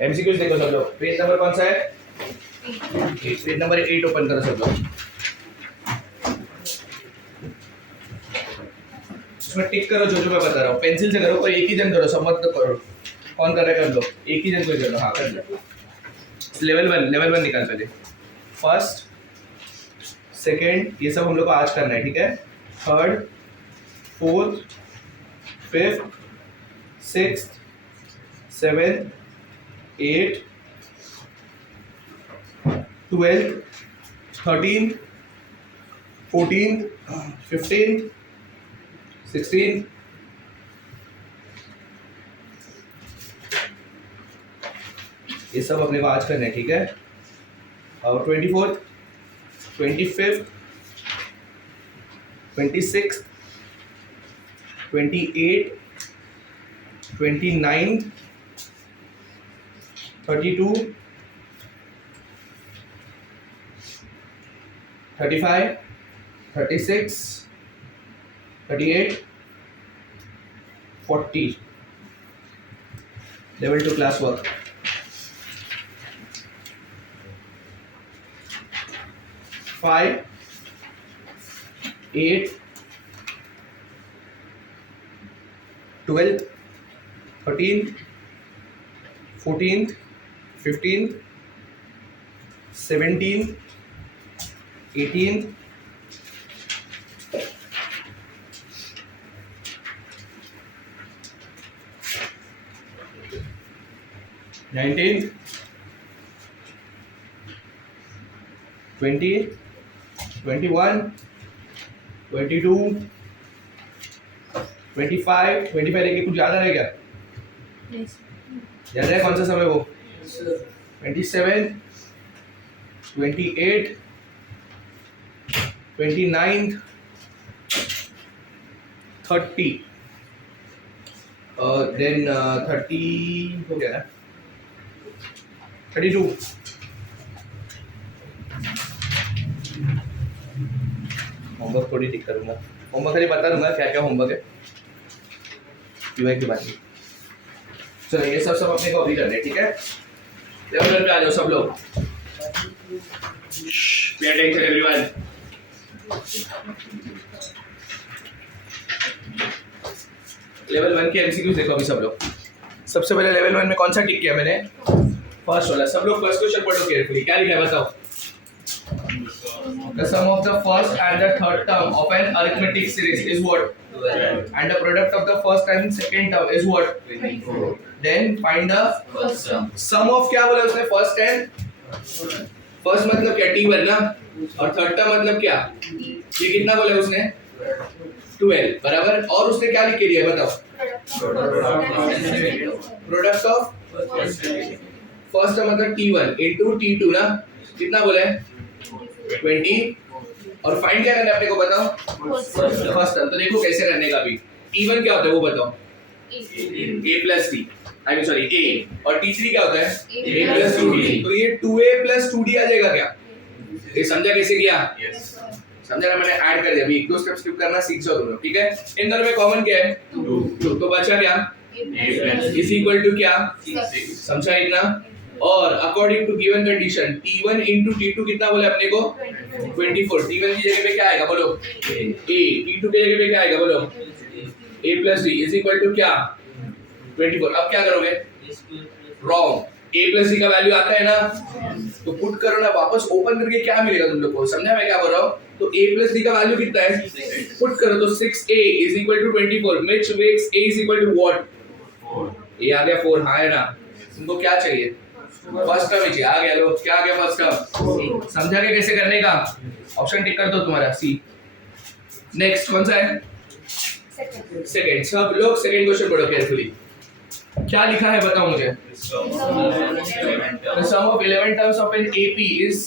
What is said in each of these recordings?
MCQs देखो सब लोग, पेज नंबर कौन सा है? पेज नंबर 8 ओपन करो सब लोग। उसमें टिक करो जो जो मैं बता रहा हूँ, पेंसिल से करो, कोई एक ही जन करो, सब मत करो। कौन कर रहा है कर लो, एक ही जन कोई कर लो। हाँ कर लो। लेवल वन निकाल पहले। फर्स्ट, सेकेंड, ये सब हम लोग को आज करना है, ठीक है। Third, fourth, fifth, sixth, seventh, 8, 12, 13, 14, 15, 16, ये सब अपने को आज करना है, ठीक है। और 24th, 25th, 26th, 28, 29, 32, 35, 36, 38, 40. Level 2 class work. 5, 8, 12, 13, 14, 15, 17, 18, 19, 20, 21, 22, 25 लेके कुछ ज्यादा रह गया? याद है कौन सा समय वो? 27, 28, 29, 30, देन 30 हो गया ना, 32। होमवर्क थोड़ी टिक करूंगा, होमवर्क खाली बता दूंगा क्या क्या होमवर्क है, यूआई की बात नहीं। चलो ये सब अपने को अभी करना है, ठीक है। लेवल पे आ जाओ सब लोग। Pay attention everyone. लेवल 1 के एमसीक्यूज देखो अभी सब लोग। सबसे पहले लेवल 1 में कौन सा टिक किया मैंने? फर्स्ट वाला। सब लोग फर्स्ट क्वेश्चन पढ़ो केयरफुली। क्या लिखा है बताओ? The sum of the first and the third term of an arithmetic series is what? 12. And the product of the first and second term is what? 24. Then find the first sum. Sum of क्या बोला उसने? first and first मतलब क्या? T1 ना, और third term मतलब क्या? ये कितना बोला उसने? 12 बराबर। और उसने क्या लिख के दिया बताओ? प्रोडक्ट ऑफ फर्स्ट टर्म मतलब T1 into T2 ना, कितना बोला है? 20। और फाइंड क्या करना है अपने को बताओ? First term. तो देखो कैसे करने का। अभी T1 क्या होता है वो बताओ? A plus D, I mean sorry A। और T3 क्या होता है? A plus 2D। तो ये 2A plus 2D आ जाएगा क्या? ये समझा कैसे किया? समझा ना, मैंने ऐड कर दिया। अभी एक दो स्टेप स्किप करना सीख जाओ तुम लोग, ठीक है। इन दोनों में कॉमन क्या है? 2। तो बचा क्या? इज इक्वल टू क्या? समझा इतना। और according to given condition T1 into T2 कितना बोला अपने को? 24। T1 की जगह पे क्या आएगा बोलो? A। T2 की जगह पे क्या आएगा बोलो? A plus D is equal to क्या? 24। अब क्या करोगे? रॉन्ग। A plus D का वैल्यू आता है ना, तो पुट करो ना वापस। ओपन करके क्या मिलेगा तुम लोग को? समझा मैं क्या बोल रहा हूँ? तो A plus D का वैल्यू कितना है? पुट करो तो 6A is equal to 24, which makes A is equal to what? 4। ये आ गया 4। हाँ है ना। तुमको क्या चाहिए? फर्स्ट टर्म चाहिए। आ गया लो। क्या आ गया फर्स्ट टर्म? समझा के कैसे करने का? ऑप्शन टिक कर दो तुम्हारा सी। नेक्स्ट कौन सा है? सेकंड। सब लोग सेकंड क्वेश्चन पढ़ो केयरफुली। क्या लिखा है बताओ मुझे? The sum of 11 terms of an AP is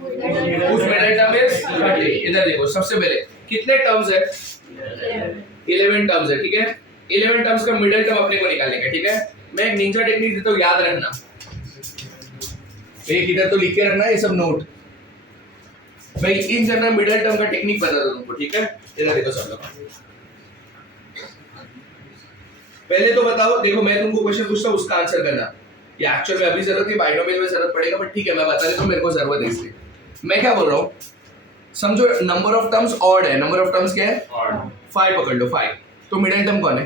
whose middle term is 30। इधर देखो सबसे पहले कितने टर्म्स है? 11 टर्म्स है, ठीक है। 11 टर्म्स का मिडिल टर्म अपने को निकालने का, ठीक है। मैं एक निंजा टेक्निक देता हूँ, याद रखना। एक इधर तो लिख के रखना ये सब नोट। भाई इन जनरल मिडिल टर्म का टेक्निक बता दो तुमको, ठीक है। इधर देखो सब लोग। पहले तो बताओ, देखो मैं तुमको क्वेश्चन पूछता हूँ उसका आंसर करना। ये एक्चुअल में अभी जरूरत नहीं, बाइनोमियल में जरूरत पड़ेगा, बट ठीक है मैं बता देता हूँ, मेरे को जरूरत है इसलिए। मैं क्या बोल रहा हूँ, समझो नंबर ऑफ टर्म्स ऑड है, नंबर ऑफ टर्म्स क्या है, 5 पकड़ लो 5, तो मिडिल टर्म कौन है,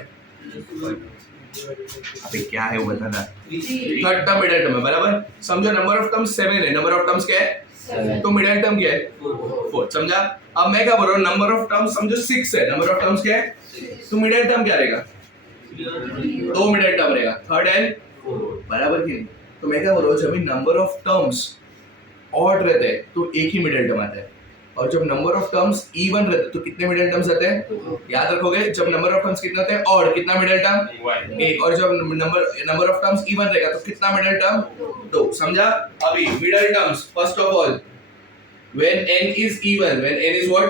अबे क्या है वो बताना, थर्ड टर्म मिडिल टर्म है बराबर। समझो नंबर ऑफ टर्म्स 7 है, नंबर ऑफ टर्म्स क्या है, तो मिडिल टर्म क्या है 4, समझा। अब मैं क्या बोल रहा हूँ, नंबर ऑफ टर्म्स समझो 6 है, नंबर ऑफ टर्म्स क्या है, तो मिडिल टर्म क्या रहेगा, 2 मिडिल टर्म रहेगा, थर्ड एंड बराबर की नहीं। तो मैं क्या बोल रहा हूँ, जब नंबर ऑफ टर्म्स ऑड रहते हैं तो एक ही मिडिल टर्म आता है, और जब नंबर ऑफ टर्म्स इवन रहते हैं तो कितने मिडिल टर्म्स आते हैं, याद रखोगे, जब नंबर ऑफ टर्म्स कितने होते हैं ऑड, कितना मिडिल टर्म एक, और जब नंबर ऑफ टर्म्स इवन रहेगा तो कितना मिडिल टर्म 2, समझा। अभी middle terms first of all when n is even, when n is what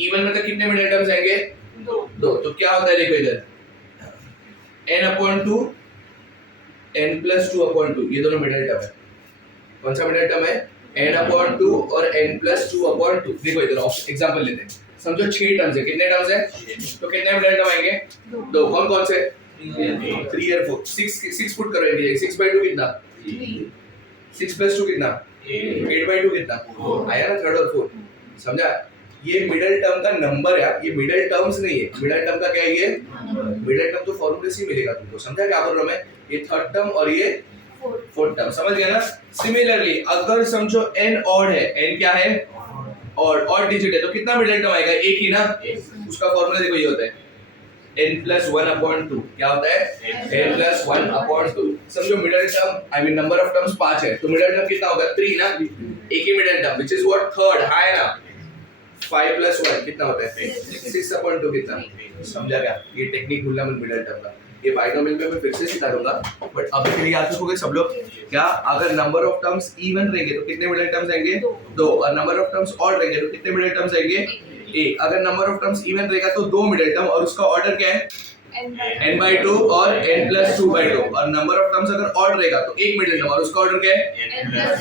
even, मतलब कितने मिडिल टर्म्स आएंगे 2, तो क्या होता है देखो इधर n/2 n+2/2, ये दोनों मिडिल टर्म है। कौन सा मिडिल टर्म है, n/2 और n+2/2। देखो इधर एग्जांपल लेते हैं, समझो 6 टर्म्स है, कितने टर्म्स है, तो कितने मिडिल टर्म आएंगे 2, कौन कौन से 3 और 4, 6 पुट करो इनके, 6/2 कितना 6 + 2 कितना 8/2 कितना आया ना, थर्ड और फोर्थ, समझा। ये मिडिल टर्म का नंबर है, ये मिडिल टर्म्स नहीं है, मिडिल टर्म का क्या है, ये मिडिल टर्म तो फॉर्मूले से ही मिलेगा तुमको, समझा क्या बोल रहा हूं मैं, ये थर्ड टर्म और ये फोर्थ टर्म, समझ गया ना। सिमिलरली अगर समझो n ऑड है, n क्या है ऑड डिजिट है, तो कितना मिडिल टर्म आएगा, एक ही ना, उसका फॉर्मूला देखो ये होता है n+1/2, क्या होता है n+1/2। समझो middle term I mean number of terms 5 है, तो मिडिल टर्म कितना होगा 3 ना, एक ही middle term which is what third है ना, 5 + 1 कितना होता है 6/2 कितना, समझा क्या, ये टेक्निक भूलना मत मिडिल टर्म का, ये बाइनोमियल में मैं फिर से सिखा दूंगा, बट अभी के लिए याद रखोगे सब लोग। क्या, अगर नंबर ऑफ टर्म्स इवन रहेंगे तो कितने मिडिल टर्म्स आएंगे 2, और नंबर ऑफ टर्म्स ऑड रहेंगे तो कितने मिडिल टर्म्स आएंगे 1। अगर नंबर ऑफ टर्म्स इवन रहेगा तो 2 मिडिल टर्म, और उसका ऑर्डर क्या है n/2 और n+2/2, और नंबर ऑफ टर्म्स अगर ऑड रहेगा तो एक मिडिल टर्म, और उसका ऑर्डर क्या है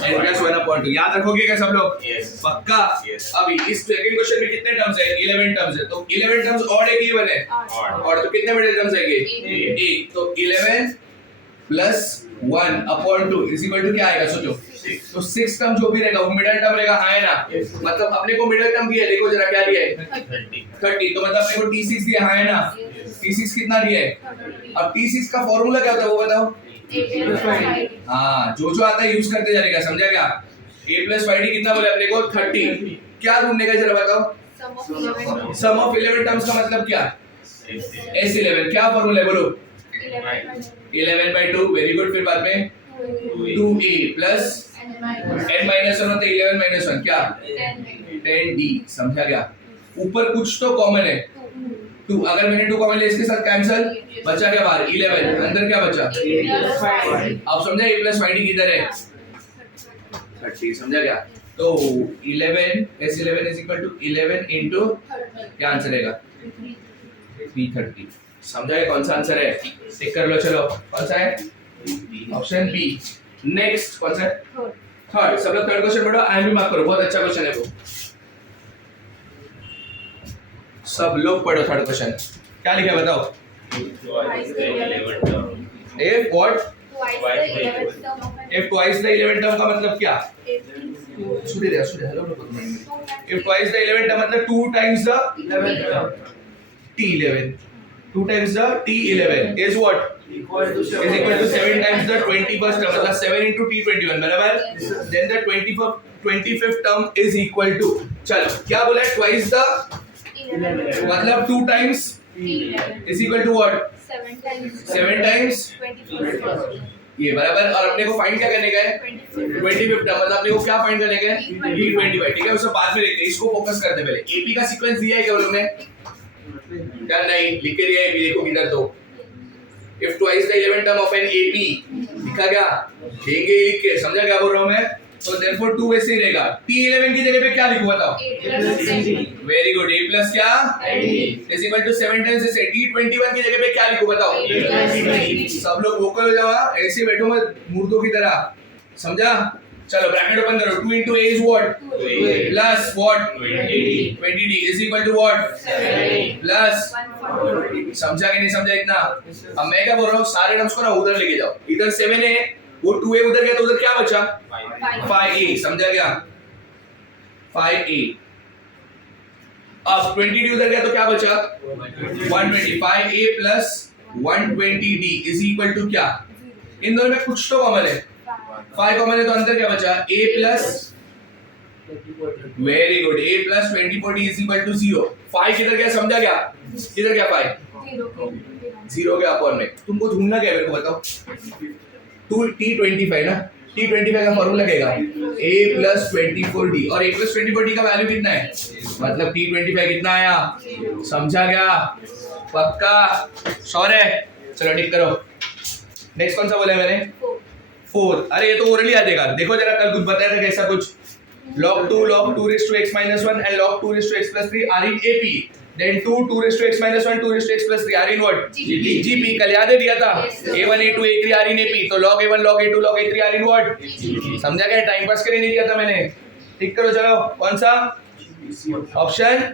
n+1/2। याद रखोगे क्या सब लोग, पक्का। अभी इस सेकंड क्वेश्चन में कितने टर्म्स है, 11 टर्म्स है, तो 11 टर्म्स ऑड है कि इवन है, ऑड, तो कितने मिडिल टर्म्स आएंगे 1, तो 11 + 1/2 इज इक्वल टू क्या आएगा, सोचो, तो 6 टर्म जो भी रहेगा वो मिडिल टर्म रहेगा, हाँ है ना, मतलब अपने को मिडिल टर्म दिया है, देखो जरा क्या दिया है 30, तो मतलब अपने को T6 दिया, हाँ है ना, T6 कितना दिया है। अब T6 का फॉर्मूला क्या होता है वो बताओ, हाँ जो आता है यूज करते जाएगा, समझा क्या, a+5d कितना बोले अपने को 30, क्या ढूंढने का जरा बताओ, सम ऑफ 11 टर्म्स का मतलब क्या, S11, क्या फॉर्मूला है बोलो 11/2, वेरी गुड, फिर बाद में 2a प्लस n-1 होता है 11 - 1 क्या 10d, समझा क्या, ऊपर कुछ तो कॉमन है 2, अगर मैंने 2 कॉमन लिया इसके साथ कैंसिल, बचा क्या बाहर 11, अंदर क्या बचा, अब समझा a+5d किधर है 30, समझा क्या, तो 11 S11 is equal to 11 into क्या आंसर आएगा 330, समझा ये कौन सा आंसर है, टिक कर लो, चलो कौन सा है, ऑप्शन बी। नेक्स्ट कौन सा है, थर्ड, सब लोग थर्ड क्वेश्चन पढ़ो, आई भी मार्क करो, बहुत अच्छा क्वेश्चन है वो, सब लोग पढ़ो थर्ड क्वेश्चन, क्या लिखा है बताओ, if what if twice the 11 term का मतलब क्या, hello if twice the 11 term मतलब 2 times the T11, 2 times the T11 is what is equal to 7 times the 21st term, मतलब 7 into T21 बराबर, then the 25th term is equal to, चलो क्या बोला है twice the मतलब 2 times is equal to what 7 times ये बराबर, और अपने को फाइंड क्या करने का है 25th टर्म, मतलब अपने को क्या फाइंड करने का है T25, ठीक है, उससे बाद में देखते हैं, इसको फोकस करते पहले। एपी का सीक्वेंस दिया है क्या लोग ने, क्या नहीं लिख के दिया है, देखो किधर, तो if twice the 11 term of an AP लिखा क्या, देंगे लिख के, समझा क्या बोल रहा हूं मैं, तो therefore 2 वैसे ही रहेगा, T11 की जगह पे क्या लिखूं बताओ, वेरी गुड, a प्लस क्या इज इक्वल टू 7 टाइम्स से, T21 की जगह पे क्या लिखूं बताओ, सब लोग वोकल हो जाओ, ऐसे बैठो मत मुर्दों की तरह, समझा। चलो ब्रैकेट ओपन करो, 2 into a is what plus what 20d is equal to what plus, समझा कि नहीं समझा इतना। अब मैं क्या बोल रहा हूँ, सारे टर्म्स को ना उधर लेके जाओ, इधर 7 है वो 2a उधर गया तो उधर क्या बचा 5a, समझा क्या 5a। अब 20d उधर गया तो क्या बचा 120, 5a plus 120d is equal to क्या, इन दोनों में कुछ तो कॉमन है, 5 कॉमन है तो अंदर क्या बचा a plus, very good, a plus 24d is equal to 0। 5 किधर गया समझा क्या, किधर गया 5 0 गया अपॉन में। तुमको ढूंढना क्या है मेरे को बताओ, T25 ना, T25 का फॉर्मूला क्या है a प्लस 24d, और a प्लस 24d का वैल्यू कितना है, मतलब T25 कितना आया, समझा क्या, पक्का श्योर है, चलो टिक करो। नेक्स्ट कौन सा बोला मैंने 4, अरे ये तो ओरली आ जाएगा, देखो जरा कल कुछ बताया था कैसा कुछ, log 2 raised to x minus 1 and log 2 raised to x plus 3 are in AP, then 2 raised to x minus 1 2 raised to x plus 3 are in what GP, कल याद है दिया था a1 a2 a3 are in AP, तो log a1 log a2 log a3 are in what समझा क्या, time pass के लिए नहीं दिया था मैंने, टिक करो चलो, कौन सा ऑप्शन,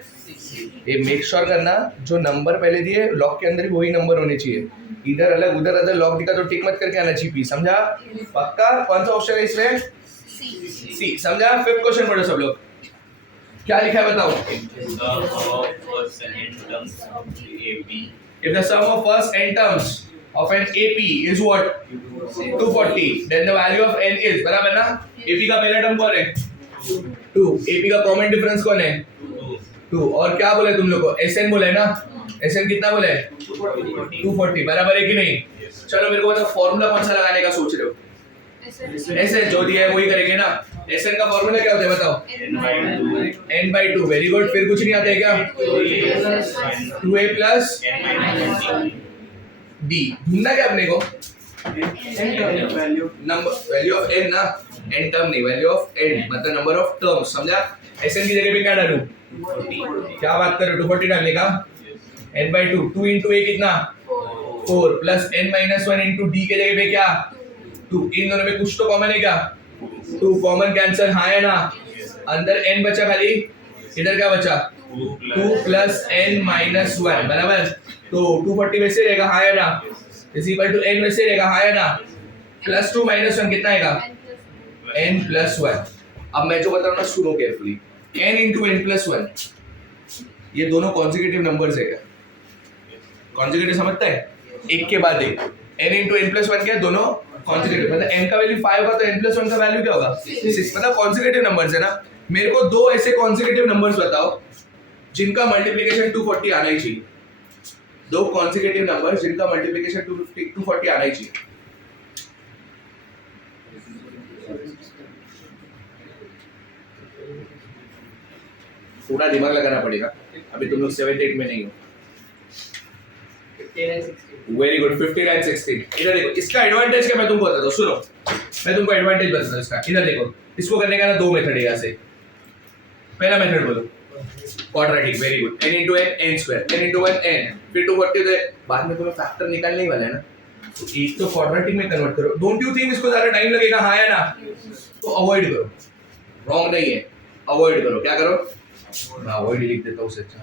ये मेक श्योर करना जो नंबर पहले दिए लॉग के अंदर भी वही नंबर होने चाहिए, इधर अलग उधर अलग लॉग दिखा तो टिक मत करके आना जीपी, समझा पक्का। कौन सा ऑप्शन है इसमें सी, समझा। फिफ्थ क्वेश्चन पढ़ो सब लोग, क्या लिखा है बताओ, if the sum of first n terms of an AP is what 240 then the value of n is, बराबर ना, AP का पहला टर्म कौन है 2, AP का कॉमन डिफरेंस कौन है 2, और क्या बोले तुम लोग को SN बोला है ना, SN कितना बोला है 240, बराबर है कि नहीं। चलो मेरे को बताओ फॉर्मूला कौन सा लगाने का सोच रहे हो, SN जो दिया है वही करेंगे ना, SN का फॉर्मूला क्या होता है बताओ n/2, वेरी गुड, फिर कुछ नहीं आता है क्या 2a प्लस d, ढूंढना क्या अपने को नंबर वैल्यू ऑफ n ना, n टर्म नहीं वैल्यू ऑफ n मतलब नंबर ऑफ टर्म्स, समझा। SN की जगह पे क्या डालूं, क्या बात कर रहे हो 240 डालने का, n/2 2 into a कितना 4 प्लस n-1 into d के जगह पे क्या 2, इन दोनों में कुछ तो कॉमन है क्या 2, कॉमन कैंसिल, हाँ है ना, अंदर n बचा खाली, इधर क्या बचा 2 प्लस n-1, बराबर, तो 240 वैसे रहेगा, हाँ है ना, इज इक्वल टू n वैसे रहेगा, हाँ है ना, प्लस 2 माइनस 1 कितना आएगा n प्लस 1। अब मैं जो बता रहा हूँ ना सुनो carefully, n into n plus 1 ये दोनों कॉन्जिक्यूटिव नंबर्स है क्या, कॉन्जिक्यूटिव समझता है, एक के बाद एक, n इंटू n प्लस 1 क्या है, दोनों कॉन्जिक्यूटिव, मतलब n का वैल्यू 5 होगा तो n प्लस 1 का वैल्यू क्या होगा 6, मतलब कॉन्जिक्यूटिव नंबर्स है ना। मेरे को दो ऐसे कॉन्जिक्यूटिव नंबर्स बताओ जिनका मल्टीप्लिकेशन 240 आना ही चाहिए, दो कॉन्जिक्यूटिव नंबर्स जिनका मल्टीप्लिकेशन 240 आना ही चाहिए। थोड़ा दिमाग लगाना पड़ेगा, अभी तुम लोग 7th 8th में नहीं हो। Very good, 15 and 16। इधर देखो, इसका एडवांटेज क्या मैं तुमको बताता हूँ, सुनो मैं तुमको एडवांटेज बताता हूँ इसका। इधर देखो, इसको करने का ना दो मेथड है यहाँ से। पहला मेथड बोलो quadratic, very good, n into n n square, n into 1 n, फिर 240 दे, बाद में तुम्हें फैक्टर निकालने ही वाला है ना, तो एक तो क्वाड्रेटिक में कन्वर्ट करो। डोंट यू थिंक इसको ज्यादा टाइम लगेगा, हाँ है ना, तो अवॉइड करो, रॉन्ग नहीं है, अवॉइड करो, क्या करो, मैं अवॉइड लिख देता हूँ उससे अच्छा।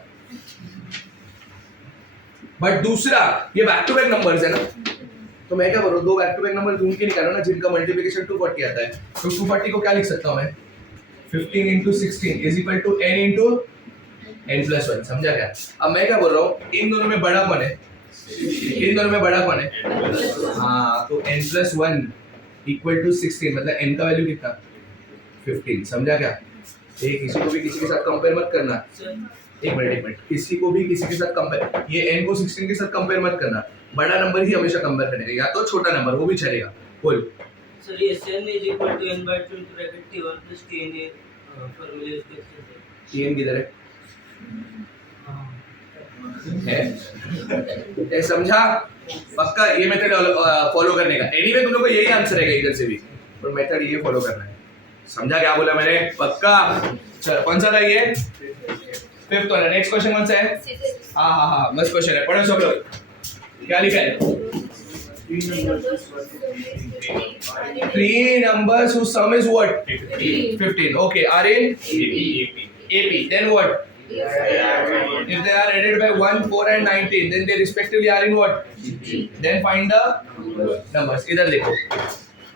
बट दूसरा ये बैक टू बैक नंबर्स है ना, तो मैं क्या करूँ, दो बैक टू बैक नंबर ढूंढ के निकालो ना जिनका मल्टीप्लिकेशन 240 आता है, तो 240 को क्या लिख सकता हूँ मैं 15 into 16 is equal to n into n plus 1, समझा क्या। अब मैं क्या बोल रहा हूँ, इन दोनों में बड़ा कौन है, इन दोनों में बड़ा कौन है, हाँ, तो n plus 1 equal to 16, मतलब n का वैल्यू कितना 15, समझा क्या। एक किसी को भी किसी के साथ कंपेयर मत करना, एक मिनट, किसी को भी किसी के साथ कंपेयर, ये n को 16 के साथ कंपेयर मत करना, बड़ा नंबर ही हमेशा कंपेयर करने का, या तो छोटा नंबर वो भी चलेगा। बोल सर, ये n is equal to n by 2 into bracket t1 plus tn ये फॉर्मूला यूज करते हैं। tn किधर है, ये समझा पक्का, ये मेथड फॉलो करने का। एनीवे तुम लोग को यही आंसर है इधर से भी, और मेथड ये फॉलो करना है, समझा क्या बोला मैंने, पक्का। चल कौन सा था ये, फिफ्थ वाला। नेक्स्ट क्वेश्चन कौन सा है, हाँ मस्त क्वेश्चन है, पढ़ो सब लोग, क्या लिखा है, three numbers whose sum is what 15, okay, are in AP, then what, if they are added by 1 4 and 19 then they respectively are in what, then find the numbers। इधर देखो,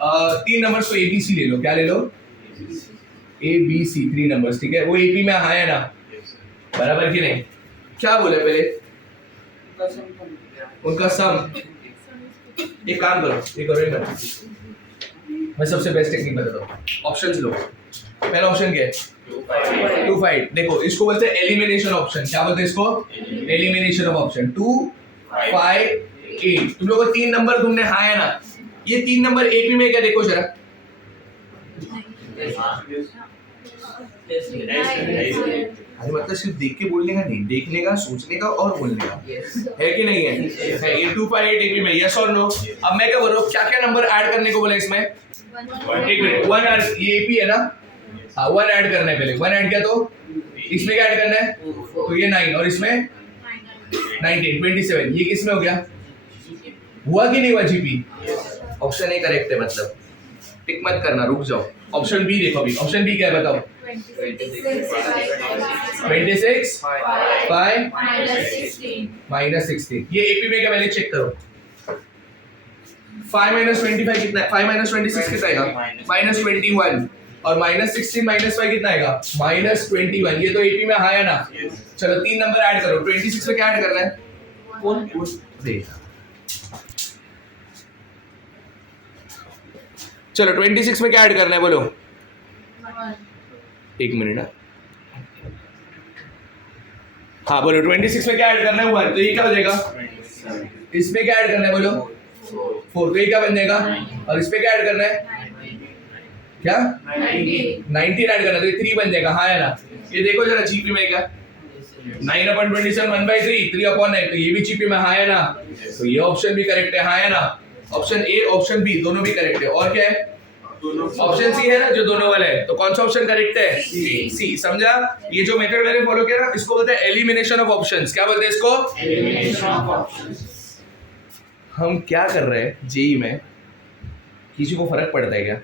तीन नंबर्स को ABC ले लो, क्या ले लो? ABC, 3 नंबर्स, ठीक है? वो AP में हाँ है ना, बराबर कि नहीं? क्या बोले पहले? उनका सम। एक काम करो, ये करो, ये करो। मैं सबसे बेस्ट टेक्निक बताता हूँ। ऑप्शंस लो। पहला ऑप्शन क्या है? 2 5। देखो इसको बोलते हैं एलिमिनेशन ऑप्शन। क्या बोलते हैं इसको? Elimination of option. 2 5 8। तुम लोगों को 3 नंबर तुमने हाँ है ना, ये 3 नंबर AP में क्या देखो जरा। अरे मतलब सिर्फ देख के बोलने का नहीं, देखने का, सोचने का और बोलने का, है कि नहीं है? ये 2 5 8 AP में, यस और नो? अब मैं क्या बोल रहा हूँ, क्या क्या नंबर ऐड करने को बोला इसमें? एक मिनट, 1 ऐड, ये AP है ना, हाँ 1 ऐड करना है पहले। 1 ऐड किया तो इसमें क्या ऐड करना है? तो ये 9 और इसमें 19 27। ये किसमें हो गया? हुआ कि नहीं हुआ GP? ऑप्शन ए करेक्ट है, मतलब टिक मत करना, रुक जाओ। ऑप्शन बी देखो अभी, ऑप्शन बी क्या है बताओ? 26 5 -16। ये AP में क्या, पहले चेक करो। 5 - 25 कितना है? 5 - 26 कितना आएगा? -21। और -16 -5 कितना आएगा? -21। ये तो AP में हाँ है ना? चलो 3 नंबर ऐड करो। 26 में क्या ऐड करना है? चलो 26 में क्या ऐड करना है बोलो? एक मिनट, हाँ बोलो 26 में क्या ऐड करना है? 1। तो ये क्या हो जाएगा? इसमें क्या ऐड करना है बोलो? 4। तो ये क्या बन जाएगा? और इसमें क्या ऐड करना है? क्या? 19 ऐड करना है, तो ये 3 बन जाएगा, हाँ है ना? ये देखो जरा GP में क्या, 9/27 1/3, 3/9। तो ये भी GP में हाँ है ना? तो ये ऑप्शन भी करेक्ट है, हाँ है ना? ऑप्शन ए ऑप्शन बी दोनों भी करेक्ट है। और क्या है? ऑप्शन सी है ना, जो दोनों वाला है। तो कौन सा ऑप्शन करेक्ट है? सी। समझा? ये जो मेथड मैंने फॉलो किया ना, इसको बोलते हैं एलिमिनेशन ऑफ ऑप्शंस। क्या बोलते हैं इसको? Elimination of options. हम क्या कर रहे हैं जेई में, किसी को फर्क पड़ता है क्या?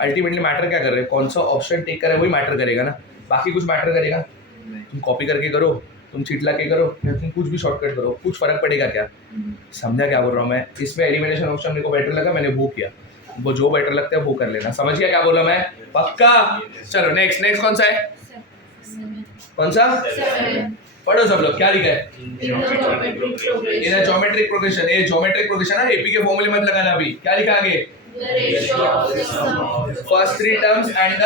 अल्टीमेटली मैटर क्या कर रहे हैं? कौन सा ऑप्शन टेक कर रहा है वही मैटर करेगा ना, बाकी कुछ मैटर करेगा? तुम कॉपी करके करो, तुम चिटला के करो, या तुम कुछ भी शॉर्टकट करो, कुछ फर्क पड़ेगा क्या? समझा क्या बोल रहा हूँ मैं? इसमें एलिमिनेशन ऑप्शन मेरे को बेटर लगा, मैंने वो किया। वो जो बेटर लगता है वो कर लेना। समझ गया क्या बोला मैं? पक्का? चलो नेक्स्ट कौन सा है? कौन सा? पढ़ो सब लोग, क्या लिखा है? इन अ ज्योमेट्रिक प्रोग्रेशन। ये ज्योमेट्रिक प्रोग्रेशन है, एपी के फॉर्मूले मत लगाना अभी। क्या लिखा आगे? First 3 terms and the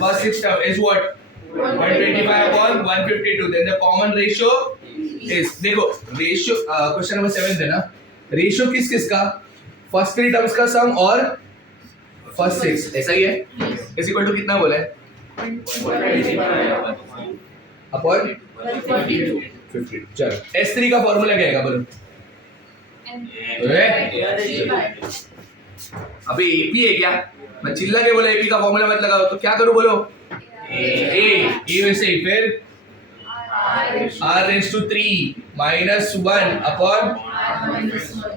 first 6 term is what? 125/152. Then the common ratio is, देखो रेशियो क्वेश्चन नंबर 7 है ना, रेशियो किस का? फर्स्ट 3 टर्म्स का सम और फर्स्ट 6, ऐसा ही है? इज इक्वल टू कितना बोला है? 1/50। चलो S3 का फॉर्मूला क्या है बोलो? अबे AP है क्या? मैं चिल्ला के बोला AP का फॉर्मूला मत लगाओ, तो क्या करूं बोलो? A वैसे ही, फिर R⁻³ -1 अपॉन,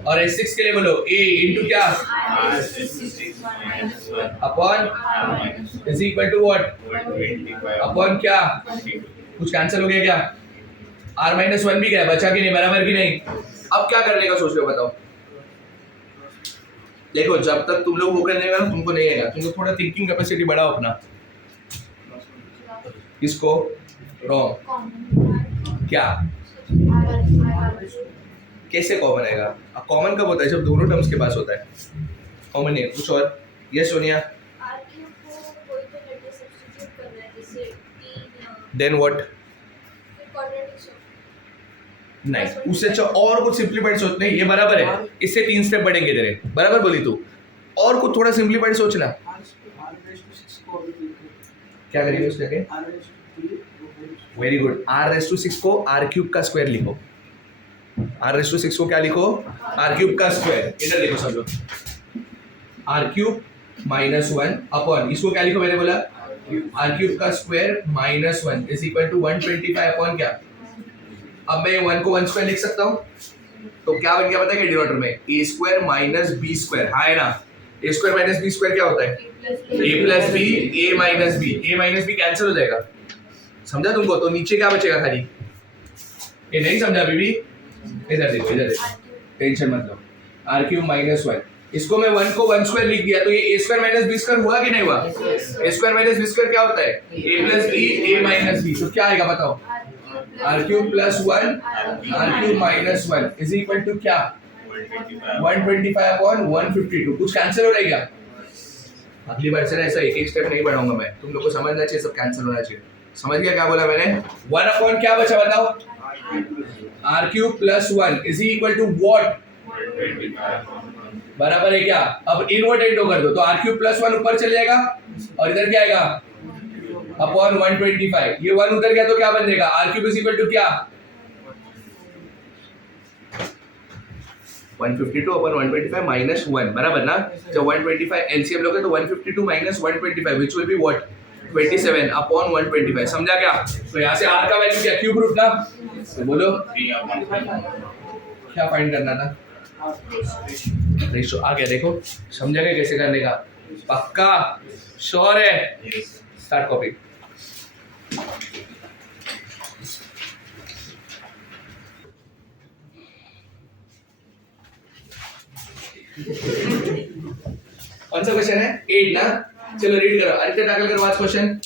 और S6 के लिए बोलो A इंटू क्या? Upon is equal to what? Upon क्या? कुछ कैंसिल हो गया क्या? R-1 भी क्या बचा कि नहीं, बराबर कि नहीं? अब क्या करने का सोच रहे हो बताओ? देखो जब तक तुम लोग वो करने का ना, तुमको नहीं आएगा। तुमको थोड़ा थिंकिंग कैपेसिटी बढ़ाओ अपना। किसको? रॉन्ग। क्या? कैसे कॉमन आएगा? अब कॉमन कब होता है? जब दोनों टर्म्स के पास होता है। कॉमन नहीं, कुछ और? यस सोनिया? Then what? नहीं, उससे अच्छा और कुछ सिंपलीफाइड सोचने। ये बराबर है, इससे 3 स्टेप बढ़ेंगे तेरे। बराबर बोली तू? और कुछ थोड़ा सिंपलीफाइड सोचना। क्या करेंगे उसके आगे? Very good. R⁻6 को R³ का स्क्वायर लिखो। R⁻6 को क्या लिखो? R³ का स्क्वायर। इधर देखो सब लोग, R³ -1 अपॉन, इसको क्या लिखो मैंने बोला? R³ का square -1 is equal to 125 upon क्या? अब मैं 1 को 1 स्क्वायर लिख सकता हूँ, तो क्या बन गया पता है क्या डिनोमिनेटर में? A² - B², हाँ है ना? A² - B² क्या होता है? A + B, A - B। A - B cancel हो जाएगा, समझा तुमको? तो नीचे क्या बचेगा खाली? ये नहीं समझा अभी भी? इधर देखो, टेंशन मत लो। R³ -1 इसको मैं 1 को 1 स्क्वायर लिख दिया तो ये a square minus b square हुआ कि नहीं हुआ? a square minus b square क्या होता है? a plus b a minus b। तो क्या आएगा बताओ? r cube plus 1 r cube minus 1 is equal to क्या? 125 अपॉन 152। कुछ कैंसिल हो रहा है क्या? अगली बार से ना ऐसा एक एक स्टेप नहीं बढ़ाऊंगा मैं, तुम लोग को समझना चाहिए, सब कैंसिल होना चाहिए। समझ गया क्या बोला मैंने? 1 अपॉन क्या बचा बताओ? r cube plus 1 is equal to what? बराबर है क्या? अब इनवर्टेड कर दो तो r क्यूब प्लस 1 ऊपर चले जाएगा और इधर क्या आएगा? अपॉन 125। ये 1 उधर गया तो क्या बन जाएगा? r cube is equal to क्या? 152 अपॉन 125 माइनस 1 बराबर ना? जब 125 एलसीएम लोगे तो 152 minus 125 which will be what? 27 upon 125। समझा क्या? तो यहाँ से r का वैल्यू क्या? क्यूब रूट ना? तो बोलो क्या फाइंड करना था? रेशो आ गया। देखो समझा क्या कैसे करने का? पक्का श्योर है? Start copy. कौन सा क्वेश्चन है? 8 ना? चलो रीड करो। Aditya Takalkar watch question.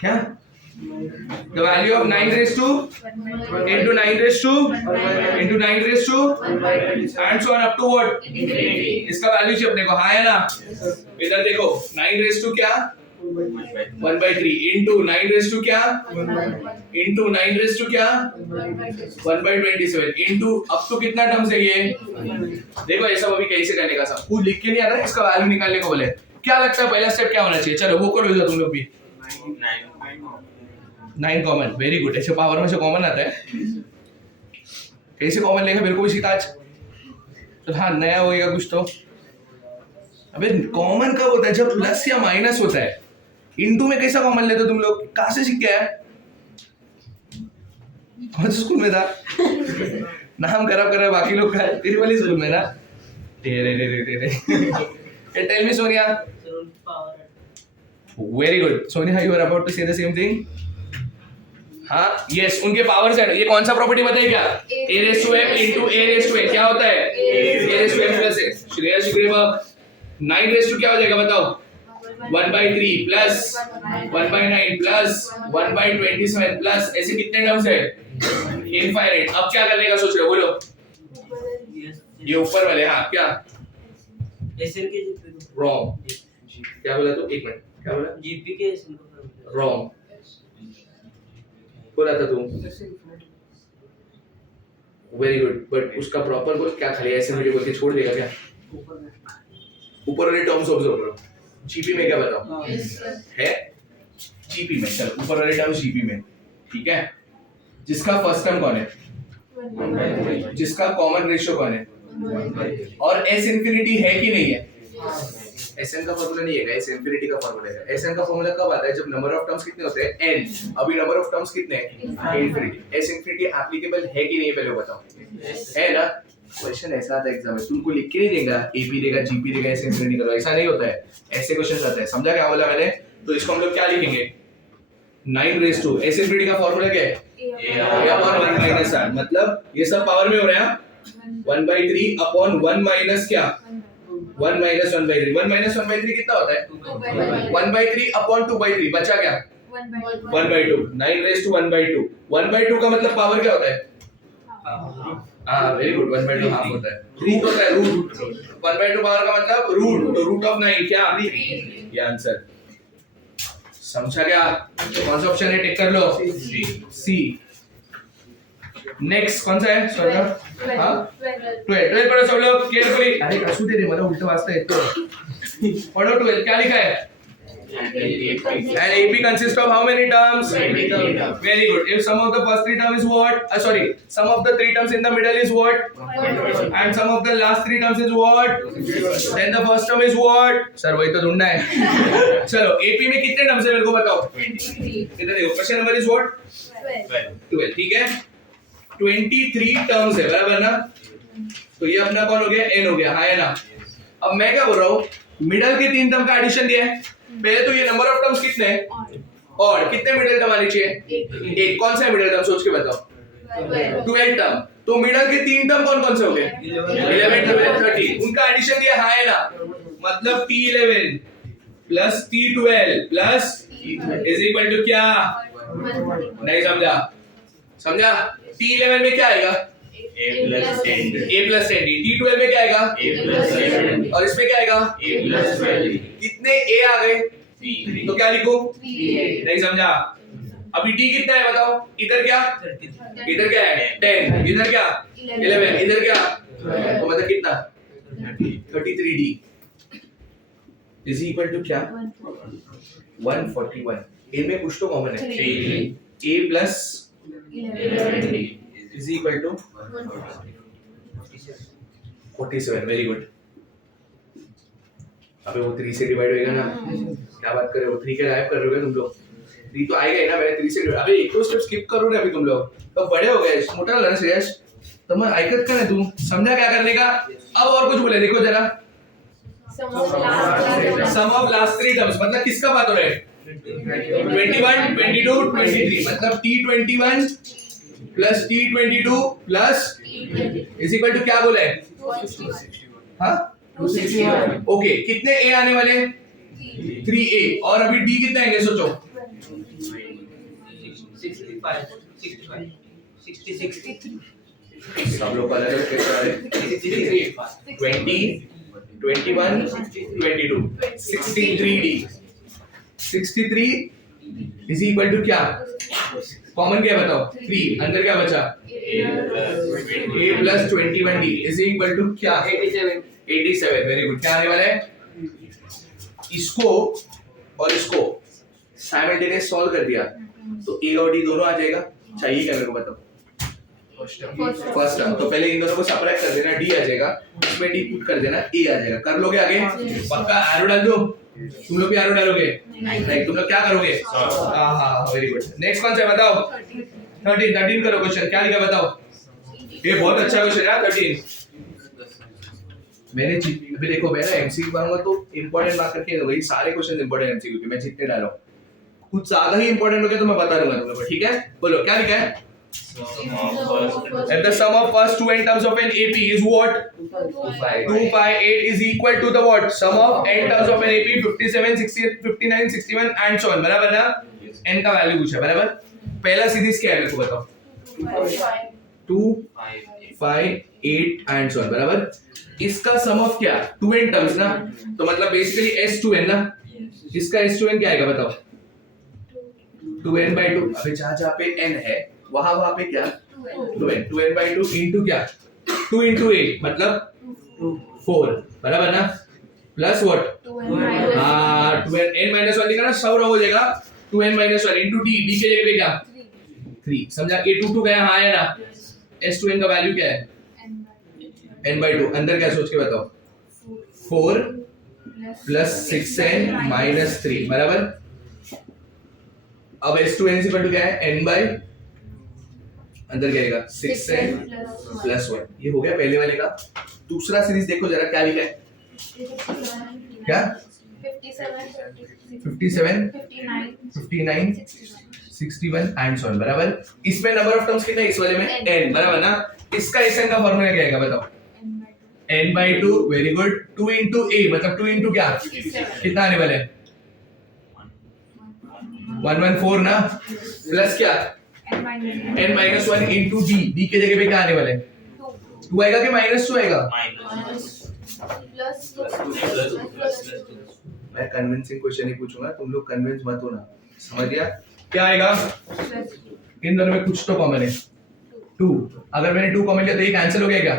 क्या? The value of 9 raised to into 9 raised to into 9 raised to and so on up to what? इसका वैल्यू चाहिए अपने को, हाँ है ना? इधर देखो 9 raised to क्या? 1/3 into 9 raised to क्या? into 9 raised to क्या? 1/27 into up to कितना टर्म्स है ये? देखो ये सब अभी कैसे करने का, सब कुछ लिख के नहीं आ रहा, इसका वैल्यू निकालने को बोले। क्या लगता है पहला स्टेप क्या होना चाहिए? चलो वो कर लो तुम लोग भी। 9 कॉमन, वेरी गुड। ऐसे पावर में से कॉमन आता है, कैसे कॉमन लेगा मेरे को भी सीखा आज। तो हाँ नया होएगा कुछ तो। अबे कॉमन कब होता है? जब प्लस या माइनस होता है। इनटू में कैसा कॉमन लेते हो तुम लोग? कहाँ से सीख के आए? कौन से स्कूल में था? नाम खराब कर रहा है बाकी लोग का। तेरी वाली स्कूल में ना? Tell me Sonia. Very good Sonia, you are about to say the same thing. हाँ यस, उनके पावर से। ये कौन सा प्रॉपर्टी बताइए क्या? a raised to m into a raised to n क्या होता है? a raised to m plus a। Shreya शिग्रेवा 9 raised to क्या हो जाएगा बताओ? 1/3 प्लस 1/9 प्लस 1/27 प्लस ऐसे कितने टर्म्स है? इनफाइनाइट। अब क्या करने का सोच रहे हो बोलो? ये ऊपर वाले, हाँ क्या? एसएन के जीपी को रॉन्ग। क्या बोला तू? एक मिनट, क्या बोला? जीपी के एसएन को रॉन्ग बोला था तू। वेरी गुड, बट उसका प्रॉपर बोल क्या? खाली ऐसे वीडियो बोल के छोड़ देगा क्या? ऊपर वाले टर्म्स ऑब्जर्व करो। जीपी में क्या बताओ है? जीपी में, चलो ऊपर वाले टर्म्स जीपी में, ठीक है? जिसका फर्स्ट टर्म कौन है? जिसका कॉमन रेशियो कौन है? और एस इंफिनिटी है कि नहीं है? एसएन का फॉर्मूला नहीं है, एस इंफिनिटी का फॉर्मूला है। एसएन का फॉर्मूला कब आता है? जब नंबर ऑफ टर्म्स कितने होते हैं? n। अभी नंबर ऑफ टर्म्स कितने हैं? इंफिनिटी। एस इंफिनिटी एप्लीकेबल है कि नहीं पहले बताओ। है ना? क्वेश्चन ऐसा आता है एग्जाम में, तुमको लिख के नहीं देगा एपी देगा जीपी देगा एस इंफिनिटी करो, ऐसा नहीं होता है। ऐसे क्वेश्चन आते हैं। समझा क्या बोला मैंने? तो इसको हम लोग क्या लिखेंगे? 9 raised to एस इंफिनिटी का फॉर्मूला क्या है? a upon 1 minus r। मतलब ये सब पावर में हो रहा है। 1/3 अपॉन 1 माइनस क्या? 1 minus 1/3। 1 minus 1/3 कितना होता है? 1/3 अपॉन 2/3 बचा क्या? 1/2। 9 raised to 1/2। 1/2 का मतलब पावर क्या होता है? हाँ वेरी गुड, 1/2 हाफ होता है, रूट होता है, रूट। 1/2 पावर का मतलब रूट, तो रूट ऑफ 9 क्या? ये आंसर। समझा क्या? कौन सा ऑप्शन है? टिक कर लो। सी। नेक्स्ट कौन सा है? सॉरी हां 12 पढ़ो सब लोग केयरफुली। अरे कसू दे मला उल्टा वाचता येतो। पढ़ो 12 क्या लिखा है? An AP consists of how many terms? Very good. If sum of the first three terms is what? Sorry, sum of the three terms in the middle is what? And sum of the last three terms is what? Then the first term is what? Sir वही तो ढूंढना है। चलो AP में कितने terms है मेरे को बताओ। इधर देखो, क्वेश्चन नंबर इज what? 12। ठीक है, 23 टर्म्स है बराबर ना? तो ये अपना कौन हो गया? n हो गया, हाँ है ना? अब मैं क्या बोल रहा हूँ, मिडल के 3 टर्म का एडिशन दिया है। पहले तो ये नंबर ऑफ टर्म्स कितने हैं? और कितने मिडिल टर्म आने चाहिए? एक। कौन सा है मिडिल टर्म? सोच के बताओ। 12 टर्म। तो मिडल के 3 टर्म कौन कौन से हो गए? 11, 12, 13। उनका एडिशन दिया हाँ है ना, मतलब T11 plus T12 plus is equal to क्या? नहीं समझा? समझा? T11 में क्या आएगा? A plus 10. A plus 10D। T12 में क्या आएगा? A plus 7. और इसमें क्या आएगा? A plus 12. कितने A आ गए? 3. तो क्या लिखो? 3A। नहीं समझा? अभी D कितना है बताओ? इधर क्या? 33. इधर क्या है? 10। इधर क्या? 11। इधर क्या? तो मतलब कितना? 33D इज इक्वल टू क्या? 141। A में कुछ तो कॉमन है। 3. A plus 11। Is equal to 47। Very good. अबे वो 3 से डिवाइड होएगा ना? क्या बात कर रहे हो? 3 के गायब कर रहे हो तुम लोग? 3 तो आएगा ही ना, मैंने 3 से अबे एक दो स्टेप स्किप करो रे अभी तुम लोग। तो बड़े हो गए, मोठा झाला ना श्रेयस। तो मैं ऐकत का ना तू? समझा क्या करने का? अब और कुछ बोले, देखो जरा। Sum of last sum of last 3 terms, मतलब किसका बात हो रहा है? 21, 22, 23, मतलब T21 plus T22 plus is equal to क्या बोला है? 261। हाँ 261। ओके, कितने A आने वाले? 3A। और अभी D कितने आएंगे सोचो? 65, 65, 66. सब लोग अलग अलग कैसे आ रहे हैं? 20, 21, 22, 63D। 63 इज इक्वल टू क्या? कॉमन क्या है बताओ? 3। अंदर क्या बचा? A plus 21D is equal to क्या? 87। Very good. क्या आने वाला है? इसको और इसको साइमल्टेनियस सॉल्व कर दिया तो A और D दोनों आ जाएगा। चाहिए क्या मेरे को बताओ? First term. तो पहले इन दोनों को सबट्रैक्ट कर देना, D आ जाएगा, इसमें D पुट कर देना, A आ जाएगा। कर लोगे आगे? पक्का एरो डाल दो। तुम लोग भी एरो डालोगे? नहीं, तुम लोग क्या करोगे? हाँ हाँ वेरी गुड। नेक्स्ट कौन सा है बताओ? 13 करो क्वेश्चन। क्या लिखा बताओ? ये बहुत अच्छा क्वेश्चन है 13। मैंने अभी देखो, मैं ना एमसीक्यू बनाऊंगा तो इंपॉर्टेंट मार्क करके वही सारे क्वेश्चन इंपॉर्टेंट एमसीक्यू के मैं जितने डाला हूं। कुछ ज्यादा ही इंपॉर्टेंट हो गया तो मैं बता दूंगा तुम लोगों को, ठीक है? बोलो क्या लिखा है? If the sum of first two n terms of an AP is what? 2 by 8 is equal to the what? Sum of n terms of an AP 57, 60, 59, 61 and so on। बराबर ना? n का वैल्यू पूछा, बराबर? पहला series क्या है मेरे को बताओ? 2, 5, 8 and so on, बराबर? इसका सम ऑफ क्या? 2n टर्म्स ना, तो मतलब बेसिकली S2n ना। इसका S2n क्या आएगा बताओ? 2n by 2। अबे जहाँ पे n है वहां पे क्या? 2n by 2 into क्या? 2 into 8 मतलब 4, बराबर ना? Plus what? 2n n minus 1 लिखा ना, सब रॉन्ग हो जाएगा। 2n minus 1 into d, d के जगह पे क्या? 3। समझा? ये 2 गया, हाँ है ना? S2n का वैल्यू क्या है? n by 2। अंदर क्या सोच के बताओ? 4 प्लस 6n माइनस 3, बराबर? अब S2n इज इक्वल टू क्या है? n by अंदर क्या आएगा? 6n plus 1। ये हो गया पहले वाले का। दूसरा सीरीज देखो जरा क्या लिखा है? क्या? 57, 59, 61 एंड सो ऑन, बराबर? इसमें नंबर ऑफ टर्म्स कितना है इस वाले में? n, बराबर ना? इसका Sn का फॉर्मूला क्या आएगा बताओ? n by 2। Very good. 2 into a मतलब 2 into क्या? कितना आने वाला है? 114 ना, प्लस क्या? n minus 1 into d, d के जगह पे क्या आने वाला है? 2 आएगा कि -2 आएगा? मैं कन्विंसिंग क्वेश्चन ही पूछूंगा, तुम लोग कन्विंस मत होना, समझ गया? क्या आएगा? इन दोनों में कुछ तो कॉमन है, 2। अगर मैंने 2 कॉमन लिया तो ये कैंसिल हो गया क्या?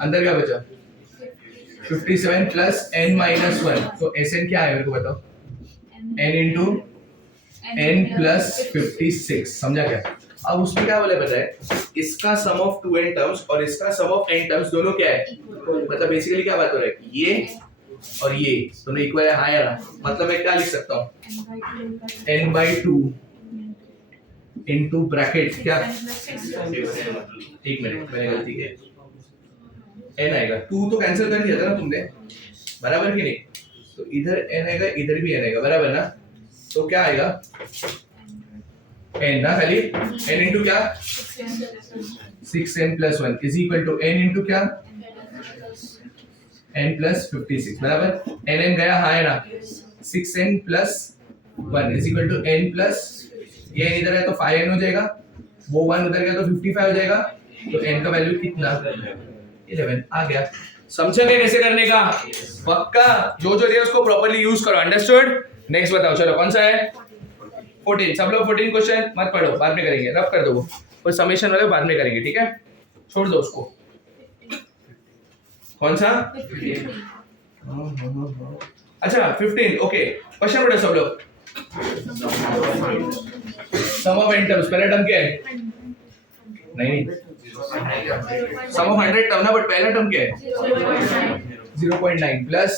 अंदर क्या बचा? 57 प्लस n minus 1। तो Sn क्या है मेरे को बताओ? n into n plus 56। समझा क्या? अब उसमें क्या बोला पता है? इसका सम ऑफ 2n टर्म्स और इसका सम ऑफ n टर्म्स दोनों क्या है? मतलब बेसिकली क्या बात हो रहा है? ये और ये दोनों इक्वल है, हाँ या ना? मतलब मैं क्या लिख सकता हूँ? n by 2 into ब्रैकेट क्या? एक मिनट, मैंने गलती की, n आएगा। 2 तो कैंसिल कर दिया था ना तुमने, बराबर कि नहीं? तो इधर n आएगा, इधर भी n आएगा, बराबर ना? तो क्या आएगा? n ना, खाली n into क्या? 6n plus 1 is equal to n into क्या n plus 56 बराबर n गया हाँ है ना 6n plus 1 is equal to n plus ये n इधर है तो 5n हो जाएगा वो 1 उधर गया तो 55 हो जाएगा तो n का वैल्यू कितना 11 आ गया समझे कैसे करने का पक्का जो दिया उसको प्रॉपर्ली यूज करो अंडरस्टूड नेक्स्ट बताओ चलो कौन सा है 14 सब लोग 14 क्वेश्चन मत पढ़ो बाद में करेंगे रफ कर दो वो समेशन वाले बाद में करेंगे ठीक है छोड़ दो उसको कौन सा अच्छा 15 ओके क्वेश्चन पढ़ो सब लोग सम ऑफ n टर्म्स पहला टर्म क्या है नहीं सम ऑफ 100 टर्म ना बट पहला टर्म क्या है 0.9 plus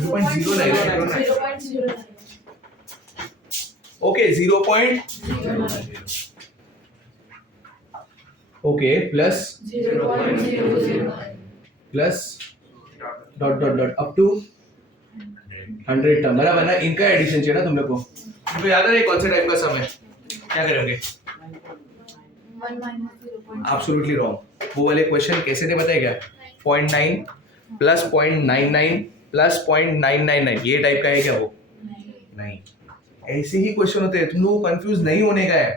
0.09 okay 0. Okay plus dot dot dot up to 100 term बराबर ना इनका एडिशन चाहिए ना तुम लोग को तुमको याद है कौन से टाइप का सम है क्या करोगे एब्सोल्युटली रॉन्ग वो वाले क्वेश्चन कैसे थे बताए क्या 0.9 प्लस 0.99 प्लस 0.999 ये टाइप का है क्या वो नहीं ऐसे ही क्वेश्चन होते हैं तुम लोग को कंफ्यूज नहीं होने का है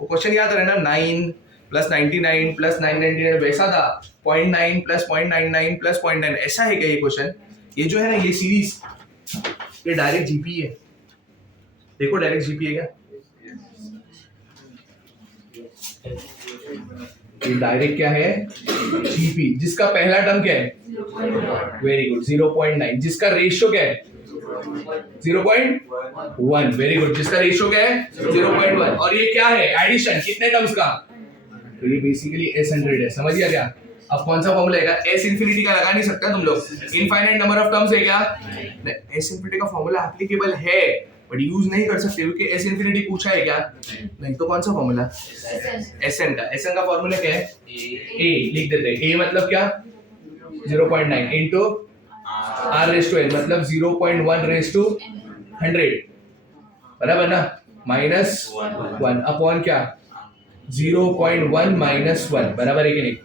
वो क्वेश्चन याद रहना 9 प्लस 99 प्लस 999 वैसा था 0.9 प्लस 0.99 प्लस 0.9 ऐसा है क्या ये क्वेश्चन ये जो है ना ये सीरीज ये डायरेक्ट जीपी है देखो डायरेक्ट जीपी है क्या ये डायरेक्ट क्या है जीपी जिसका पहला टर्म क्या है वेरी गुड 0.9 जिसका रेशियो क्या है 0.1 वेरी गुड जिसका रेशियो क्या है 0.1 और ये क्या है एडिशन कितने टर्म्स का तो ये बेसिकली S100 है समझ गया क्या अब कौन सा फॉर्मूला है S इंफिनिटी का लगा नहीं सकता तुम लोग इनफाइनाइट नंबर ऑफ टर्म्स है क्या S इंफिनिटी का फॉर्मूला एप्लीकेबल है बट यूज नहीं कर सकते क्योंकि S इंफिनिटी पूछा है क्या नहीं तो कौन सा फॉर्मूला SN का फॉर्मूला क्या है A लिख देते हैं A मतलब क्या 0.9 into R raise to n मतलब 0.1 रेज़ टू 100 बराबर ना माइनस 1 अपॉन क्या 0.1 माइनस 1 बराबर है कि नहीं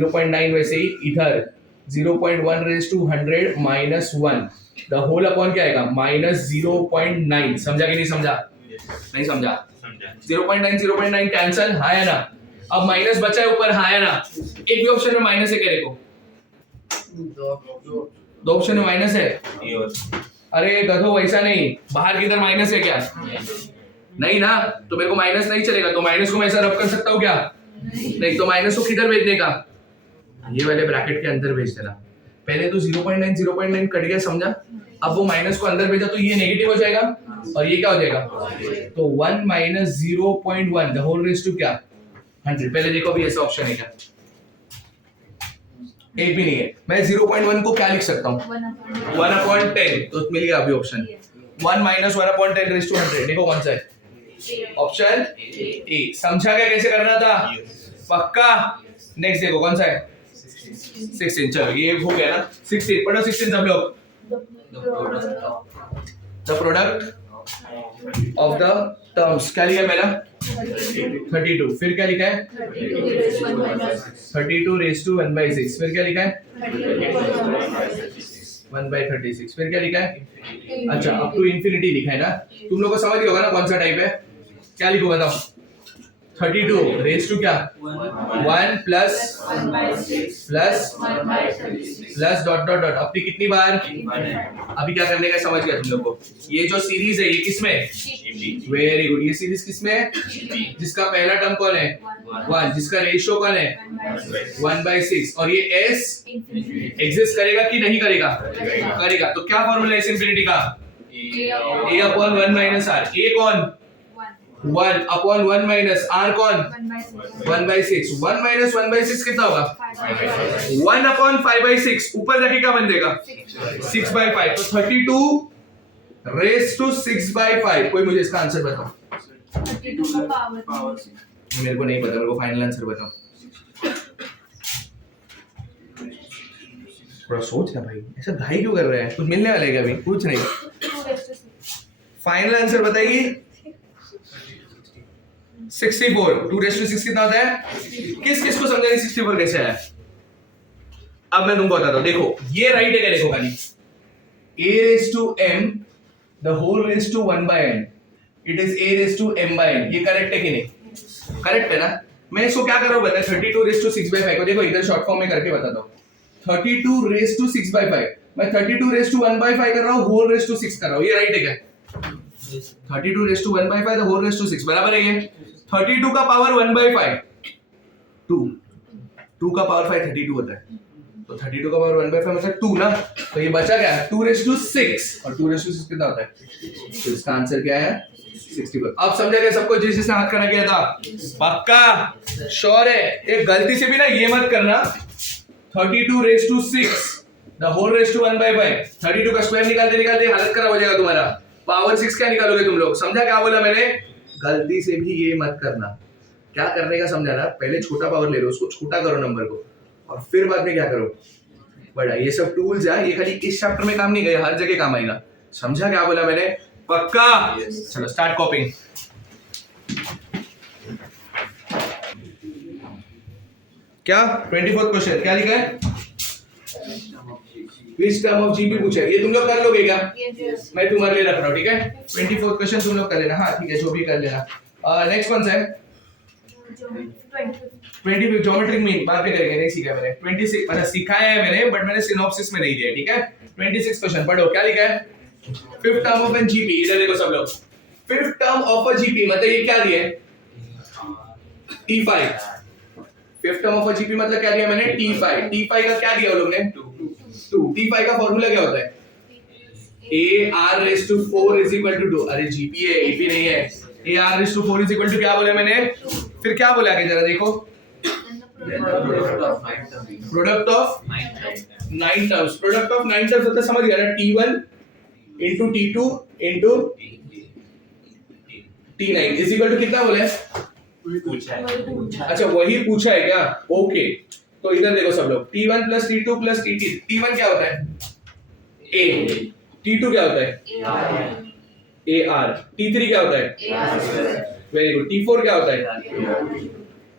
0.9 वैसे ही इधर 0.1 raise to 100 minus 1 the whole upon क्या आएगा माइनस 0.9 समझा कि नहीं समझा नहीं समझा 0.9 कैंसल हाँ है ना अब माइनस बचा है ऊपर हाँ है ना एक भी ऑप्शन में माइनस है क्या देखो दो ऑप्शन में माइनस है अरे गधो वैसा नहीं बाहर किधर माइनस है क्या नहीं ना तो मेरे को माइनस नहीं चलेगा तो माइनस को मैं ऐसा रब कर सकता हूँ क्या नहीं तो माइनस को किधर भेजने का ये वाले ब्रैकेट के अंदर भेज देना पहले तो 0.9 कट गया समझा अब वो माइनस को अंदर भेजा तो ये नेगेटिव हो जाएगा और ये क्या हो जाएगा तो 1 minus 0.1 the whole raise to क्या 100 पहले देखो अभी ऐसा ऑप्शन है क्या एक भी नहीं है मैं 0.1 को क्या लिख सकता हूँ 1/10 तो मिल गया अभी ऑप्शन 1 माइनस 1/10 रेज़ टू 100 देखो कौन सा है ऑप्शन ए समझा क्या कैसे करना था पक्का नेक्स्ट देखो कौन सा है 16 चलो ये हो गया ना 16 पढ़ो 16 सब लोग the product of the terms क्या लिखा पहला 32 फिर क्या लिखा है 32 रेज़ टू 1/6 फिर क्या लिखा है 1/36 फिर क्या लिखा है अच्छा अप टू इंफिनिटी लिखा है ना तुम लोग को समझ गया होगा ना कौन सा टाइप है क्या लिखो बताओ 32 रेज़ टू क्या 1 प्लस डॉट डॉट डॉट अपनी कितनी बार अभी क्या करने का समझ गया तुम लोग को ये जो सीरीज है ये किसमें वेरी गुड ये सीरीज किसमें है जिसका पहला टर्म कौन है 1 जिसका रेशियो कौन है 1/6 और ये S एग्जिस्ट करेगा कि नहीं करेगा करेगा तो क्या फॉर्मूला है S इंफिनिटी का A upon 1 minus R A कौन 1 अपॉन 1 माइनस R कौन 1/6 1 माइनस 1/6 कितना होगा 1 अपॉन 5/6 ऊपर जाके क्या बन जाएगा 6/5 तो 32 रेज़ टू 6/5 कोई मुझे इसका आंसर बताओ 32 का पावर मेरे को नहीं पता मेरे को फाइनल आंसर बताओ थोड़ा सोच ना भाई ऐसा घाई क्यों कर रहे हैं कुछ मिलने वाला है क्या अभी कुछ नहीं फाइनल आंसर बताएगी 64 2 रेस टू 6 कितना होता है? किस किस को समझेंगे 64 कैसे है? अब मैं तुमको बताता हूं, देखो ये राइट है क्या? देखो खाली a raised to m the whole raised to 1 by n it is a raised to m by n, ये करेक्ट है कि नहीं? करेक्ट है ना? मैं इसको क्या कर रहा हूं बता, 32 raised to 6 by 5 को देखो इधर शॉर्ट फॉर्म में करके बताता हूं. 32 raised to 6 by 5, मैं 32 raised to 1 by 5 कर रहा हूं, whole raised to 6 कर रहा हूं, ये राइट है क्या? 32 raised to 1 by 5 the whole raised to 6 बराबर है ये. 32 का पावर 1 by 5 2 का पावर 5 32 होता है, तो 32 का पावर 1 by 5 मतलब 2 ना, तो ये बचा क्या? 2 raised to 6 और 2 raised to 6 कितना होता है? तो इसका आंसर क्या है? 64. अब समझ गए सबको जिसने हाथ खड़ा किया था? पक्का श्योर है? एक गलती से भी ना ये मत करना 32 raised to 6 the whole raised to 1 by 5, 32 का स्क्वायर निकालते निकालते हालत खराब हो जाएगा तुम्हारा. पावर 6 क्या निकालोगे तुम लोग? समझा क्या बोला मैंने? गलती से भी ये मत करना. क्या करने का समझा ना? पहले छोटा पावर ले लो, उसको छोटा करो नंबर को, और फिर बाद में क्या करो? बड़ा. ये सब टूल्स है, ये खाली इस चैप्टर में काम नहीं गए, हर जगह काम आएगा. समझा क्या बोला मैंने? पक्का? चलो स्टार्ट कॉपिंग. क्या 24th क्वेश्चन क्या लिखा है? विच टर्म ऑफ जीपी पूछा है, ये तुम लोग कर लोगे क्या? मैं तुम्हारे लिए रख रहा हूँ, ठीक है? 24th क्वेश्चन तुम लोग कर लेना. हाँ ठीक है, जो भी कर लेना. नेक्स्ट कौन सा है? 25 ज्योमेट्रिक मीन बाद में करेंगे, नहीं सीखा मैंने. 26 मतलब सिखाया है मैंने, बट मैंने सिनॉप्सिस में नहीं दिया, ठीक है? 26 क्वेश्चन पढ़ो, क्या लिखा है? Fifth term of an GP. इधर देखो सब लोग, fifth term of a GP मतलब ये क्या दिया है? T5. Fifth term of a GP मतलब क्या दिया मैंने? T5. T5 का क्या दिया वो लोग ने? 2. T5 का फॉर्मूला क्या होता है? a r raised to 4 is equal to 2. अरे जीपी है, एपी नहीं है. a r raised to 4 is equal to क्या बोला मैंने? फिर क्या बोला आगे जरा देखो. Product of 9 terms. Product of 9 terms मतलब समझ गया ना? T1 into T2 into T9 is equal to कितना बोला है? अच्छा वही पूछा है क्या? ओके. तो इधर देखो सब लोग, T1 plus T2 plus T3. T1 क्या होता है? A. T2 क्या होता है? AR. T3 क्या होता है? Very good. T4 क्या होता है?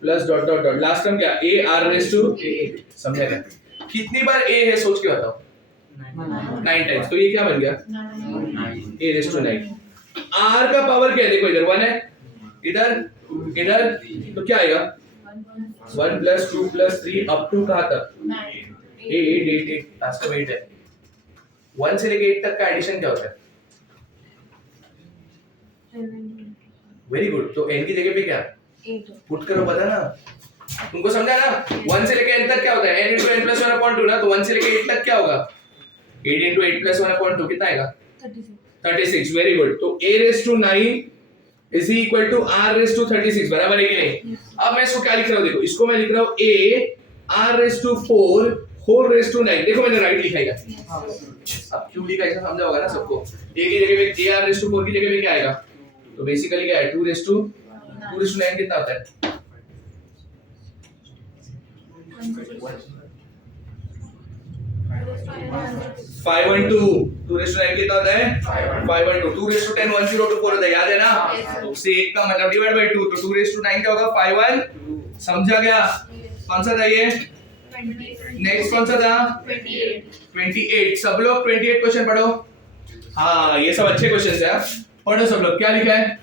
Plus dot dot dot. Last term क्या? AR raised to. समझे ना? कितनी बार A है सोच के बताओ. 9 टाइम्स. तो ये क्या बन गया? A raised to 9. R का पावर क्या है? देखो इधर 1 है, इधर इधर, तो क्या आएगा? 1 plus 2 plus 3 up to कहाँ तक? 8 लास्ट का 8 है. 1 से लेके 8 तक का एडिशन क्या होता है? Very good. तो n की जगह पे क्या पुट करो, पता ना तुमको? समझा ना? 1 से लेके n तक क्या होता है? n into n plus 1 upon 2 ना. तो 1 से लेके 8 तक क्या होगा? 8 into 8 plus 1 upon 2 कितना आएगा? 36. Very good. तो a raised to 9 is equal to r raised to 36. बराबर है कि नहीं? अब मैं इसको क्या लिख रहा हूँ? देखो इसको मैं लिख रहा हूँ a r raised to 4 whole raised to 9. देखो मैंने राइट लिखा है. अब क्यों लिखा ऐसा समझा होगा ना सबको? a की जगह पे a r raised to 4 की जगह पे क्या आएगा? तो बेसिकली क्या है? 2 raised to 9 कितना होता है? 5 and 2. 2 raised to 9 कितना होता है? 5 and 2. 2 raised to 10 104 होता है, याद है ना? तो उससे 1 का मतलब डिवाइड बाय 2, तो 2 raised to 9 क्या होगा? 5 1. समझा क्या? कौन सा था ये? नेक्स्ट कौन सा था? 28. सब लोग 28 क्वेश्चन पढ़ो. हाँ ये सब अच्छे क्वेश्चंस हैं, पढ़ो सब लोग. क्या लिखा है?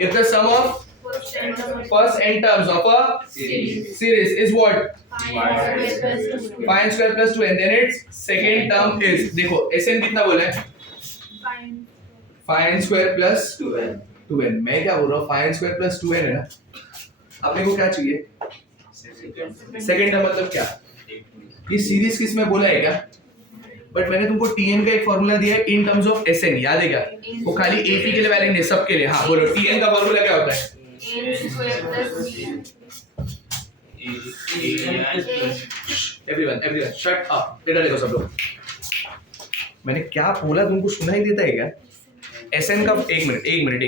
If the sum of first n terms of a series is what? 5 square plus 2n. Then its second term is, देखो Sn कितना बोला है? 5 square plus 2n. मैं क्या बोल रहा हूँ? 5 square plus 2n है ना. अपने को क्या चाहिए? सेकंड टर्म मतलब क्या? ये सीरीज किस में बोला है क्या? बट मैंने तुमको Tn का एक फॉर्मूला दिया है इन टर्म्स ऑफ Sn, याद है क्या? वो खाली AP के लिए वैलिड नहीं, सबके लिए. हाँ बोलो, Tn का फॉर्मूला क्या होता है? everyone shut up. इधर देखो सब लोग, मैंने क्या बोला तुमको सुनाई देता है क्या? Sn का एक मिनट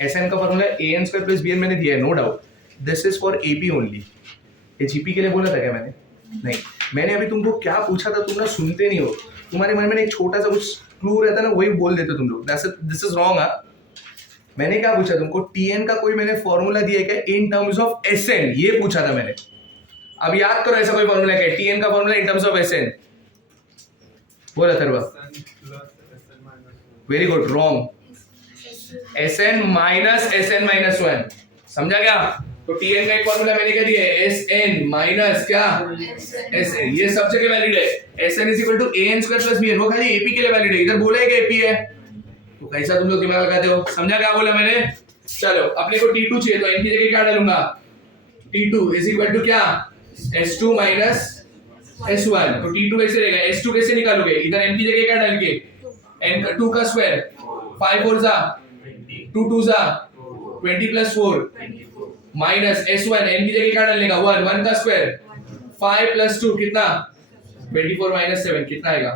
Sn का formula an square plus bn मैंने दिया है, no doubt. This is for AP only. ये जीपी के लिए बोला था क्या मैंने? नहीं. मैंने अभी तुमको क्या पूछा था, तुम ना सुनते नहीं हो. तुम्हारे मन में एक छोटा सा कुछ क्लू रहता है ना, वही बोल देते तुम लोग. This is wrong. मैंने क्या पूछा तुमको, टीएन का कोई मैंने फॉर्मूला दिया है क्या इन टर्म्स ऑफ एसएन, ये पूछा था मैंने। अब याद करो ऐसा कोई फॉर्मूला क्या है, टीएन का formula in terms of SN. बोला Atharva, very good, wrong, SN minus SN minus 1, समझा क्या? तो टीएन का एक फॉर्मूला मैंने क्या दिया है, एसएन माइनस क्या एसएन, ये सब जगह वैलिड है। SN is equal to AN square plus BN, वो खाली एपी के लिए वैलिड है, इधर बोला है कि एपी है, तो कैसा तुम लोग दिमाग लगाते हो, समझा क्या बोला मैंने? चलो अपने को T2 चाहिए तो n की जगह क्या डालूंगा, T2 इज इक्वल टू क्या, S2 माइनस S1, तो T2 कैसे रहेगा, S2 कैसे निकालोगे, इधर n की जगह क्या डाल के, n का 2 का स्क्वायर, 5 4 जा 2 2 जा 20 प्लस 4 माइनस S1, n की जगह क्या डालने का, 1 1 का स्क्वायर, 5 प्लस 2 कितना, 24 माइनस 7 कितना आएगा,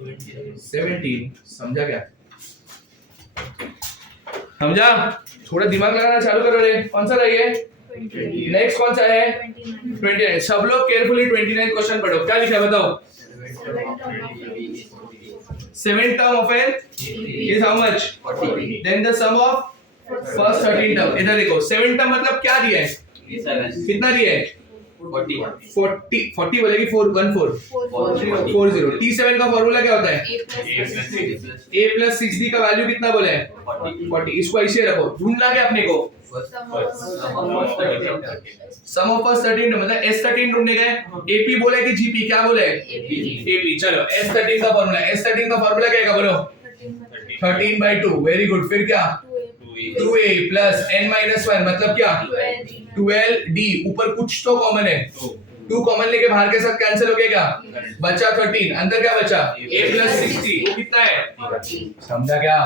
17, समझा क्या? समझा? थोड़ा दिमाग लगाना चालू करो रे। कौन सा रही है, नेक्स्ट कौन सा है, 29। सब लोग केयरफुली 29 क्वेश्चन पढ़ो, क्या लिखा है बताओ, 7 term of n is how much, 40, then the sum of first 13 term, इधर देखो 7 term मतलब क्या दिया है, कितना दिया है, 40 बोलेगी 4 1 4 40, T7 का फॉर्मूला क्या होता है, a प्लस 6d का वैल्यू कितना बोला है, 40, इसको ऐसे रखो, ढूंढना क्या अपने को, सम ऑफ फर्स्ट 13 मतलब S13 ढूंढने गए, AP बोला है कि GP, क्या बोला है, AP, चलो S13 का फॉर्मूला, S13 का फॉर्मूला क्या है बोलो, 13/2, वेरी गुड, फिर क्या 2a प्लस n माइनस 1 मतलब क्या 12d, ऊपर कुछ तो कॉमन है, 2 कॉमन लेके बाहर के साथ कैंसिल हो गया, क्या बचा 13, अंदर क्या बचा a प्लस 60, वो कितना है, समझा क्या,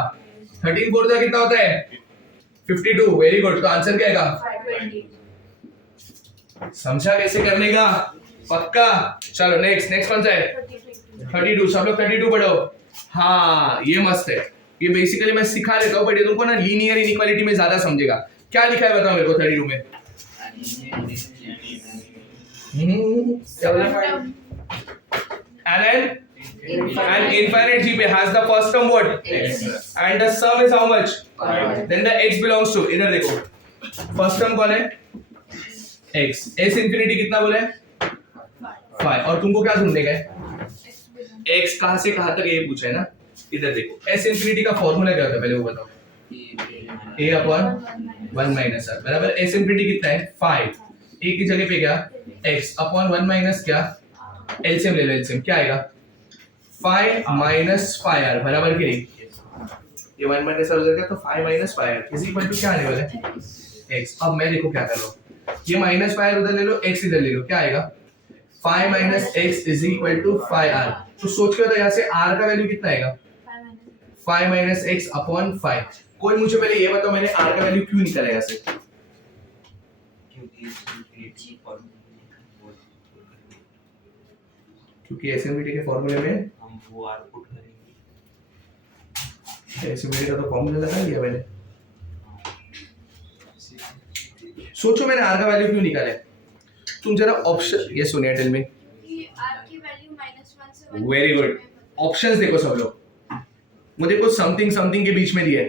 13 4 जा कितना होता है 52, वेरी गुड, तो आंसर क्या आएगा, समझा कैसे करने का, पक्का? चलो नेक्स्ट कौन सा है, 32, सब लोग 32 पढ़ो। हाँ ये मस्त है, ये बेसिकली मैं सिखा देता हूँ, बट ये तुमको ना लीनियर इनइक्वालिटी में ज्यादा समझेगा। क्या लिखा है बताओ मेरे को 32 में, क्या बोला, an infinite GP has the first term what, and the sum is how much, then the x belongs to, इधर देखो फर्स्ट टर्म कौन है, x, s इंफिनिटी कितना बोले 5, और तुमको क्या ढूंढने का है, x कहां से कहां तक ये पूछा है ना, इधर देखो s इंफिनिटी का फॉर्मूला क्या होता है पहले वो बताओ, a अपॉन 1 माइनस r बराबर s इंफिनिटी कितना है 5, a की जगह पे क्या x अपॉन 1 माइनस क्या, एलसीएम ले लो, एलसीएम क्या आएगा 5 माइनस 5r बराबर की नहीं, ये 1 माइनस r हो जाएगा, तो 5 minus 5r is equal to क्या आने वाला है x। अब मैं देखो क्या कर रहा हूँ, ये माइनस 5r उधर ले लो, x इधर ले लो, क्या आएगा 5 minus x is equal to 5r, तो सोच के बताओ यहाँ से r का वैल्यू कितना आएगा 5 माइनस x अपॉन 5। कोई मुझे पहले ये बताओ मैंने r का वैल्यू क्यों निकाला यहाँ से, क्योंकि एसएमबीटी के फॉर्मूले में हम वो आर पुट करेंगे, एसएमबीटी का तो फॉर्मूला लगा लिया मैंने। सोचो मैंने आर का वैल्यू क्यों निकाला है, तुम जरा ऑप्शन ये सुनिए, टेल मी, आर की वैल्यू -1 से 1, वेरी गुड, ऑप्शंस देखो सब लोग, मुझे कुछ समथिंग समथिंग के बीच में दिया है,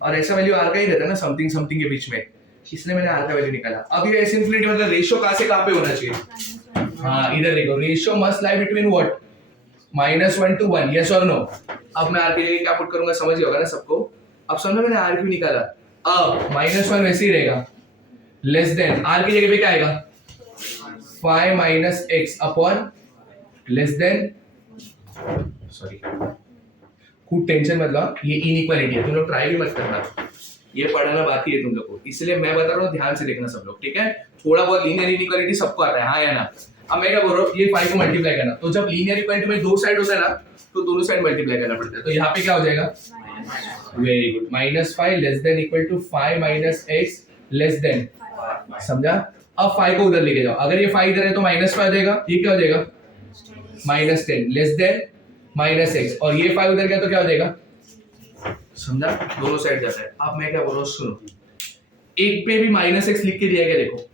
और ऐसा वैल्यू आर का ही रहता है ना समथिंग समथिंग के बीच में, इसलिए मैंने आर का वैल्यू निकाला। अब ये एस इनफिनिटी मतलब रेशियो कहां से कहां पे होना चाहिए, हाँ इधर देखो, ratio must lie between what -1 to 1, yes और नो। अब मैं आर की जगह क्या पुट करूंगा, समझ गए होगा ना सबको। अब समझो मैंने आर क्यों निकाला, अब -1 वैसे ही रहेगा, लेस देन आर की जगह पे क्या आएगा 5 minus x upon less than, sorry खूब टेंशन मतलब, ये इनइक्वालिटी है, तुम लोग ट्राई भी मत करना, ये पढ़ना बाकी है तुम लोग को, इसलिए मैं बता रहा हूँ ध्यान से देखना सब लोग, ठीक है? थोड़ा बहुत लीनियर इनइक्वालिटी सबको आता है, हाँ या ना। अब मैं क्या बोल रहा हूँ, ये 5 को मल्टीप्लाई करना, तो जब लीनियर इक्वालिटी में दो साइड होता है ना, तो दोनों साइड मल्टीप्लाई करना पड़ता है, तो यहाँ पे क्या हो जाएगा, very good, -5 less than equal to 5 minus x less than, समझा? अब 5 को उधर लेके जाओ, अगर ये 5 इधर है तो -5 देगा, ये क्या हो जाएगा -10 लेस देन -x, और ये 5 उधर गया तो क्या हो जाएगा, समझा? दोनों साइड जाता है। अब मैं क्या बोल रहा हूँ सुनो, एक पे भी -x लिख के दिया क्या, देखो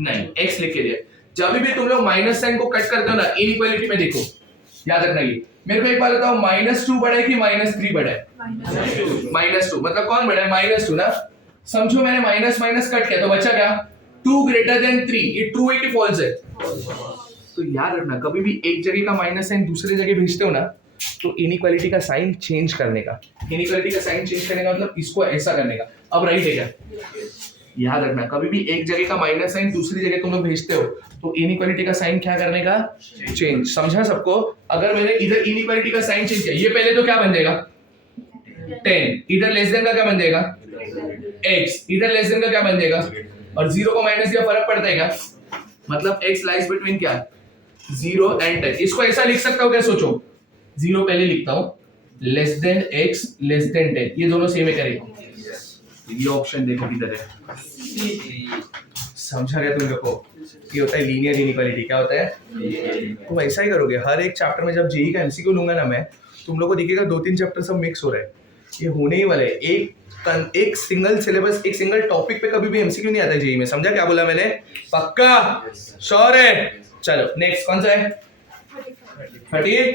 नहीं x लिख के दिया, जब भी तुम लोग माइनस साइन को कट करते हो ना इनइक्वालिटी में, देखो याद रखना, मेरे को एक बात बताओ, -2 बड़ा है कि -3 बड़ा है? -2 मतलब कौन बड़ा है? -2 ना। समझो मैंने माइनस माइनस कट किया तो बचा क्या? 2 ग्रेटर देन 3। ये ट्रू है कि फॉल्स है? तो याद रखना, कभी भी एक जगह का माइनस साइन दूसरे जगह भेजते हो ना, तो इनइक्वालिटी का साइन चेंज करने का, इनइक्वालिटी का साइन चेंज करने का मतलब इसको ऐसा करने का। अब राइट है क्या? याद रखना, कभी भी एक जगह का माइनस साइन दूसरी जगह तुम लोग भेजते हो तो इनइक्वालिटी का साइन क्या करने का? चेंज। समझा सबको? अगर मैंने इधर इनइक्वालिटी का साइन चेंज किया, ये पहले तो क्या बन जाएगा? 10। इधर लेस देन का क्या बन जाएगा? x। इधर लेस देन का क्या बन जाएगा? और 0 को माइनस दिया, फर्क पड़ता है क्या? मतलब x लाइज बिटवीन क्या? 0 एंड 10। इसको ऐसा लिख सकता हूं क्या? सोचो, 0 पहले लिखता हूं, less than x less then 10, ये दोनों सेम है करेगा। ये ऑप्शन देखो किधर है, समझा गया तुम लोग को? ये होता है लीनियर इनइक्वालिटी। क्या होता है? तुम ऐसा ही करोगे हर एक चैप्टर में। जब जेई का एमसीक्यू लूंगा ना मैं, तुम लोग को दिखेगा 2-3 चैप्टर सब मिक्स हो रहे हैं। ये होने ही वाला है। एक सिंगल सिलेबस, एक सिंगल टॉपिक पे कभी भी एमसीक्यू नहीं आता जेई में। समझा क्या बोला मैंने? पक्का? श्योर है? चलो नेक्स्ट कौन सा है? 30।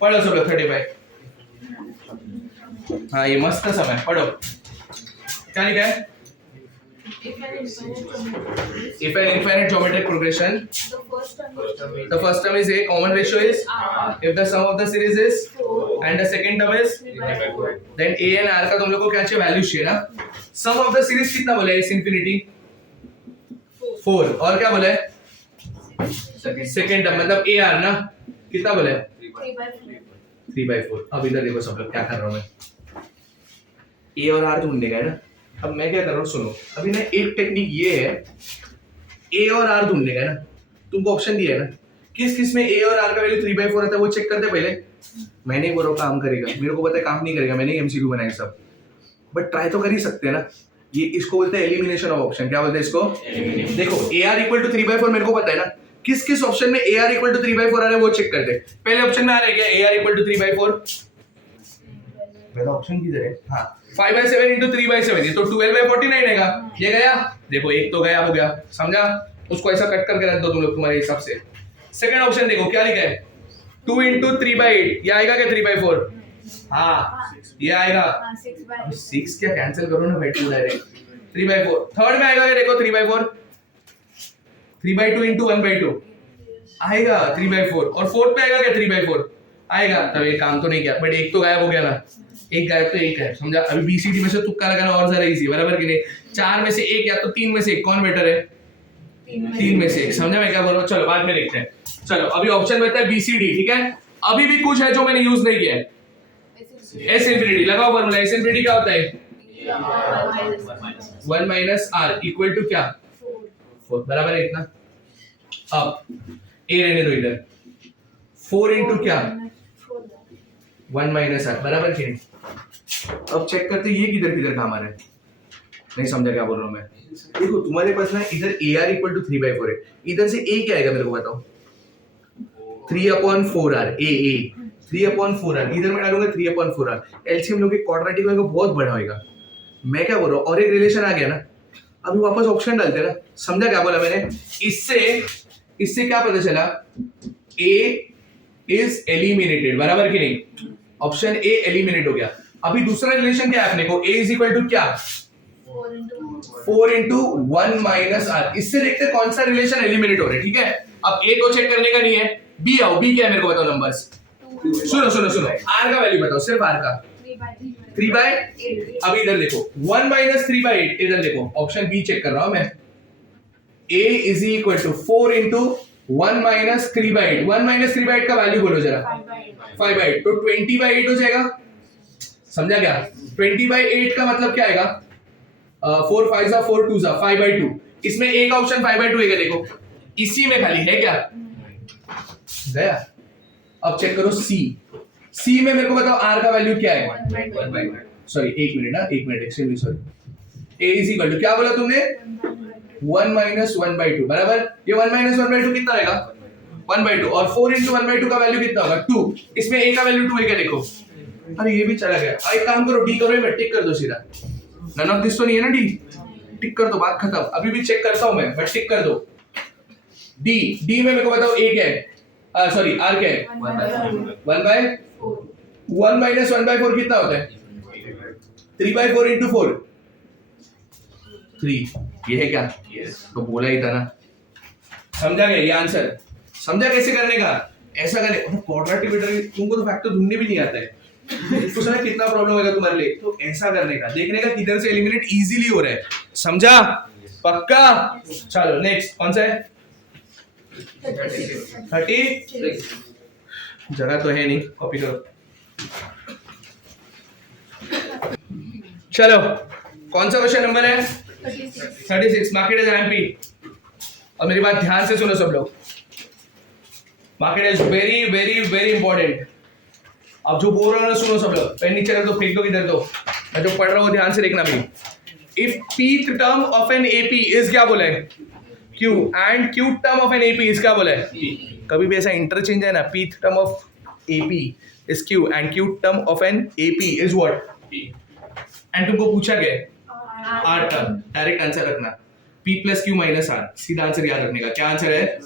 पढ़ो सब लोग 35। हाँ ये मस्त समय, पढ़ो। क्या लिखा है? If an infinite geometric progression, the first term is a, common ratio is if the sum of the series is and the second term is, then a and r का तुम लोग को क्या चाहिए? वैल्यू चाहिए ना। सम ऑफ द सीरीज कितना बोला है? इनफिनिटी 4। और क्या बोला है? सेकंड टर्म मतलब ए आर ना, कितना बोला है? 3/4। अब इधर देखो सब लोग क्या कर रहा हूं मैं, ए और आर ढूंढने का है ना। अब मैं क्या कर रहा हूँ सुनो, अभी ना एक टेक्निक ये है, ए और आर ढूंढने का है ना। तुमको ऑप्शन दिया है ना, किस किस में ए और आर का वैल्यू 3/4 आता है वो चेक करते पहले। मैंने ही बोला काम करेगा, मेरे को पता है काम नहीं करेगा, मैंने एमसीक्यू बनाए सब, बट ट्राई तो कर ही सकते हैं ना। ये इसको बोलते हैं एलिमिनेशन ऑफ ऑप्शन। क्या बोलते हैं इसको? देखो ए आर इक्वल टू 3/4 मेरे को पता है ना, किस किस ऑप्शन में ए आर इक्वल टू 3/4 आ रहा है वो चेक करते हैं। पहले ऑप्शन में आ रहा है क्या ए आर इक्वल टू 3/4? पहला ऑप्शन किधर है? हाँ 5/7 इंटू 3/7, ये तो 12/49 है। ये गया, देखो एक तो गया, हो गया। समझा? उसको ऐसा कट करके रख दो तुम लोग तुम्हारे हिसाब से। सेकंड ऑप्शन देखो क्या लिखा है? 2 इंटू 3/8, ये आएगा क्या 3/4? हाँ ये आएगा। 6 क्या कैंसिल करो ना भाई, 2 डायरेक्ट 3/4। थर्ड में आएगा क्या? देखो 3/4, 3/2 इंटू 1/2 आएगा 3/4। और फोर्थ में आएगा क्या? 3/4 आएगा। तब ये काम तो नहीं किया, बट एक तो गायब हो गया ना। एक गायब तो एक है, समझा? अभी बीसीडी में से तुक्का लगाना और ज्यादा इजी, बराबर कि नहीं? 4 में से एक या तो 3 में से एक, कौन बेटर है? 3 में से एक। समझा मैं क्या बोल रहा हूँ? चलो बाद में देखते हैं। चलो अभी ऑप्शन बता है बीसीडी, ठीक है? अभी भी कुछ है जो मैंने यूज नहीं किया है। एस इंफिनिटी लगाओ फॉर्मूला। एस इंफिनिटी क्या होता है? 1 माइनस आर इक्वल टू क्या? 4, बराबर है इतना। अब ए रहने दो इधर, 4 इंटू क्या? 1 माइनस आर, बराबर कि नहीं? अब चेक करते ये किधर किधर काम आ रहा है। नहीं समझा क्या बोल रहा हूँ मैं? देखो तुम्हारे पास ना इधर ए आर इक्वल टू 3/4 है, इधर से ए क्या आएगा मेरे को बताओ? 3/4r। ए 3/4r, इधर मैं डालूंगा 3/4r। एलसीएम लोगे क्वाड्रेटिक होगा, बहुत बड़ा होगा। मैं क्या बोल रहा हूँ, और एक रिलेशन आ गया ना, अभी वापस ऑप्शन डालते हैं ना। समझा क्या बोला मैंने? इससे क्या पता चला? ए इज एलिमिनेटेड, बराबर कि नहीं? ऑप्शन ए एलिमिनेट हो गया। अभी दूसरा रिलेशन क्या है अपने को? ए इज इक्वल टू क्या? 4 इंटू 1 माइनस आर। इससे देखते हैं कौन सा रिलेशन एलिमिनेट हो रहा है, ठीक है? अब ए को चेक करने का नहीं है, बी आओ। बी क्या है मेरे को बताओ नंबर्स। सुनो आर का वैल्यू बताओ, सिर्फ आर का। 3/8। अब इधर देखो 1 माइनस 3/8, इधर देखो ऑप्शन बी चेक कर रहा हूं मैं। A is equal to 4 into 1 minus 3/8। 1 minus 3/8 का वैल्यू बोलो जरा। 5/8, तो 20/8 हो जाएगा। समझा क्या? 20/8 का मतलब क्या आएगा? 4 5 4 2 5/2। इसमें एक ऑप्शन 5/2 है, देखो इसी में खाली है क्या? गया। अब चेक करो सी में मेरे को बताओ आर का वैल्यू क्या है? 1/2। एक minute extremely sorry. A is equal to क्या बोला तुमने? 1 माइनस 1/2, बराबर। ये 1 माइनस 1/2 कितना आएगा? 1/2। और 4 इंटू 1/2 का वैल्यू कितना होगा? 2। इसमें ए का वैल्यू 2 है क्या? देखो, अरे ये भी चला गया। एक काम करो, डी करो, मैं टिक कर दो सीधा। नन ऑफ दिस तो नहीं है ना? डी टिक कर दो, बात खत्म। अभी भी चेक करता हूं मैं, बट टिक कर दो। डी में मेरे को बताओ ए क्या है? सॉरी आर क्या है 1 माइनस 1/4 कितना होता है 3/4 इंटू 4 3 ये है क्या तो बोला ही था ना समझा गया ये आंसर समझा कैसे करने का ऐसा करने क्वाड्रेटिक तुमको तो फैक्टर ढूंढने भी नहीं आता है तो समझ कितना प्रॉब्लम होगा तुम्हारे लिए तो ऐसा करने का देखने का किधर से एलिमिनेट इजीली हो रहा है समझा पक्का चलो नेक्स्ट कौन सा है 30 जगह तो है नहीं कॉपी करो चलो कौन सा क्वेश्चन नंबर है 36 मार्केट इज एमपी और मेरी बात ध्यान से सुनो सब लोग market is very very very important अब जो बोल रहा हूं सुनो सब लोग पेन नीचे रख दो फेंक दो किधर दो मैं जो पढ़ रहा हूं ध्यान से देखना भी if pth term of an AP is क्या बोला है Q and Q term of an AP is क्या बोला है कभी भी ऐसा इंटरचेंज है ना pth term of AP is Q and Q term of an AP is what and तुमको पूछा गया R टर्म डायरेक्ट आंसर रखना P plus Q minus R सीधा आंसर याद रखने का क्या आंसर है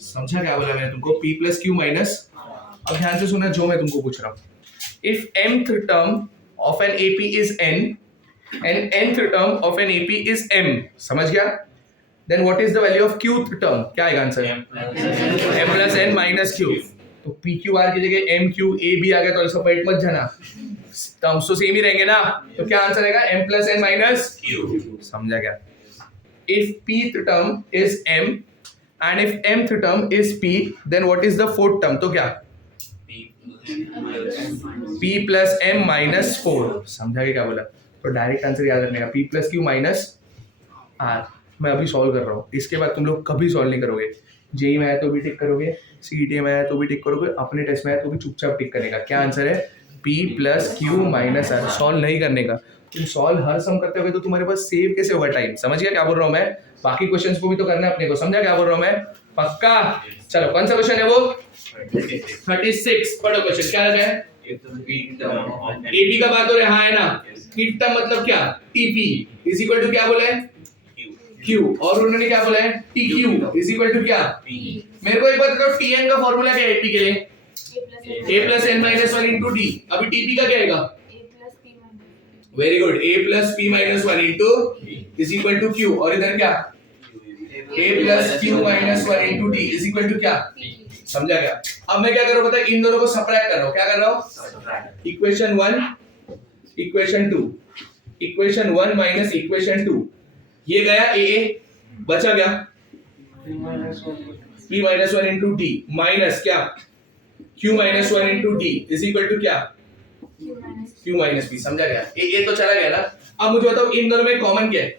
समझा क्या बोला मैंने तुमको P प्लस Q माइनस अब ध्यान से सुना जो मैं तुमको पूछ रहा हूं if mth term of an AP is n and nth term of an AP is m समझ गया then what is the value of qth term क्या आएगा answer m plus n minus q तो pqr की जगह mq a भी आ गया तो इसको पेट मत जाना टर्म्स तो सेम ही रहेंगे ना तो क्या आंसर आएगा m plus n minus q समझा क्या if pth term is m and if mth term is p then what is the fourth term तो क्या p plus m minus 4 समझा क्या बोला तो डायरेक्ट आंसर याद रखने का P plus Q minus R मैं अभी सॉल्व कर रहा हूँ इसके बाद तुम लोग कभी सॉल्व नहीं करोगे जेई में आया तो भी टिक करोगे सीईटी में आया तो भी टिक करोगे अपने टेस्ट में आया तो भी चुपचाप टिक करने का क्या आंसर है P plus Q minus R solve नहीं करने का तुम सॉल्व हर सम करते हो तो तुम्हारे पास सेव कैसे होगा टाइम समझ गया क्या बोल रहा हूँ मैं बाकी क्वेश्चंस को भी तो करना है अपने को समझा क्या बोल रहा हूँ मैं पक्का चलो कौन सा क्वेश्चन है वो 36 पढ़ो क्वेश्चन क्या है AP का बात हो रहा है हाँ है ना pth टर्म मतलब क्या TP इज इक्वल टू क्या बोला है Q और उन्होंने क्या बोला है TQ इज इक्वल टू क्या मेरे को एक बात बताओ TN का फॉर्मूला क्या है AP के लिए A plus n minus 1 into D अभी TP का क्या आएगा very good A plus P minus 1 into is equal to Q और इधर क्या A plus Q minus 1 into D is equal to क्या समझा क्या अब मैं क्या कर रहा हूँ पता है इन दोनों को सबट्रैक्ट कर रहा हूँ क्या कर रहा हूँ इक्वेशन 1 इक्वेशन 2 इक्वेशन 1 माइनस इक्वेशन 2 ये गया ए बचा गया P minus 1 into D minus क्या Q minus 1 into D is equal to क्या Q माइनस P समझा गया ए तो चला गया ना अब मुझे बताओ इन दोनों में कॉमन क्या है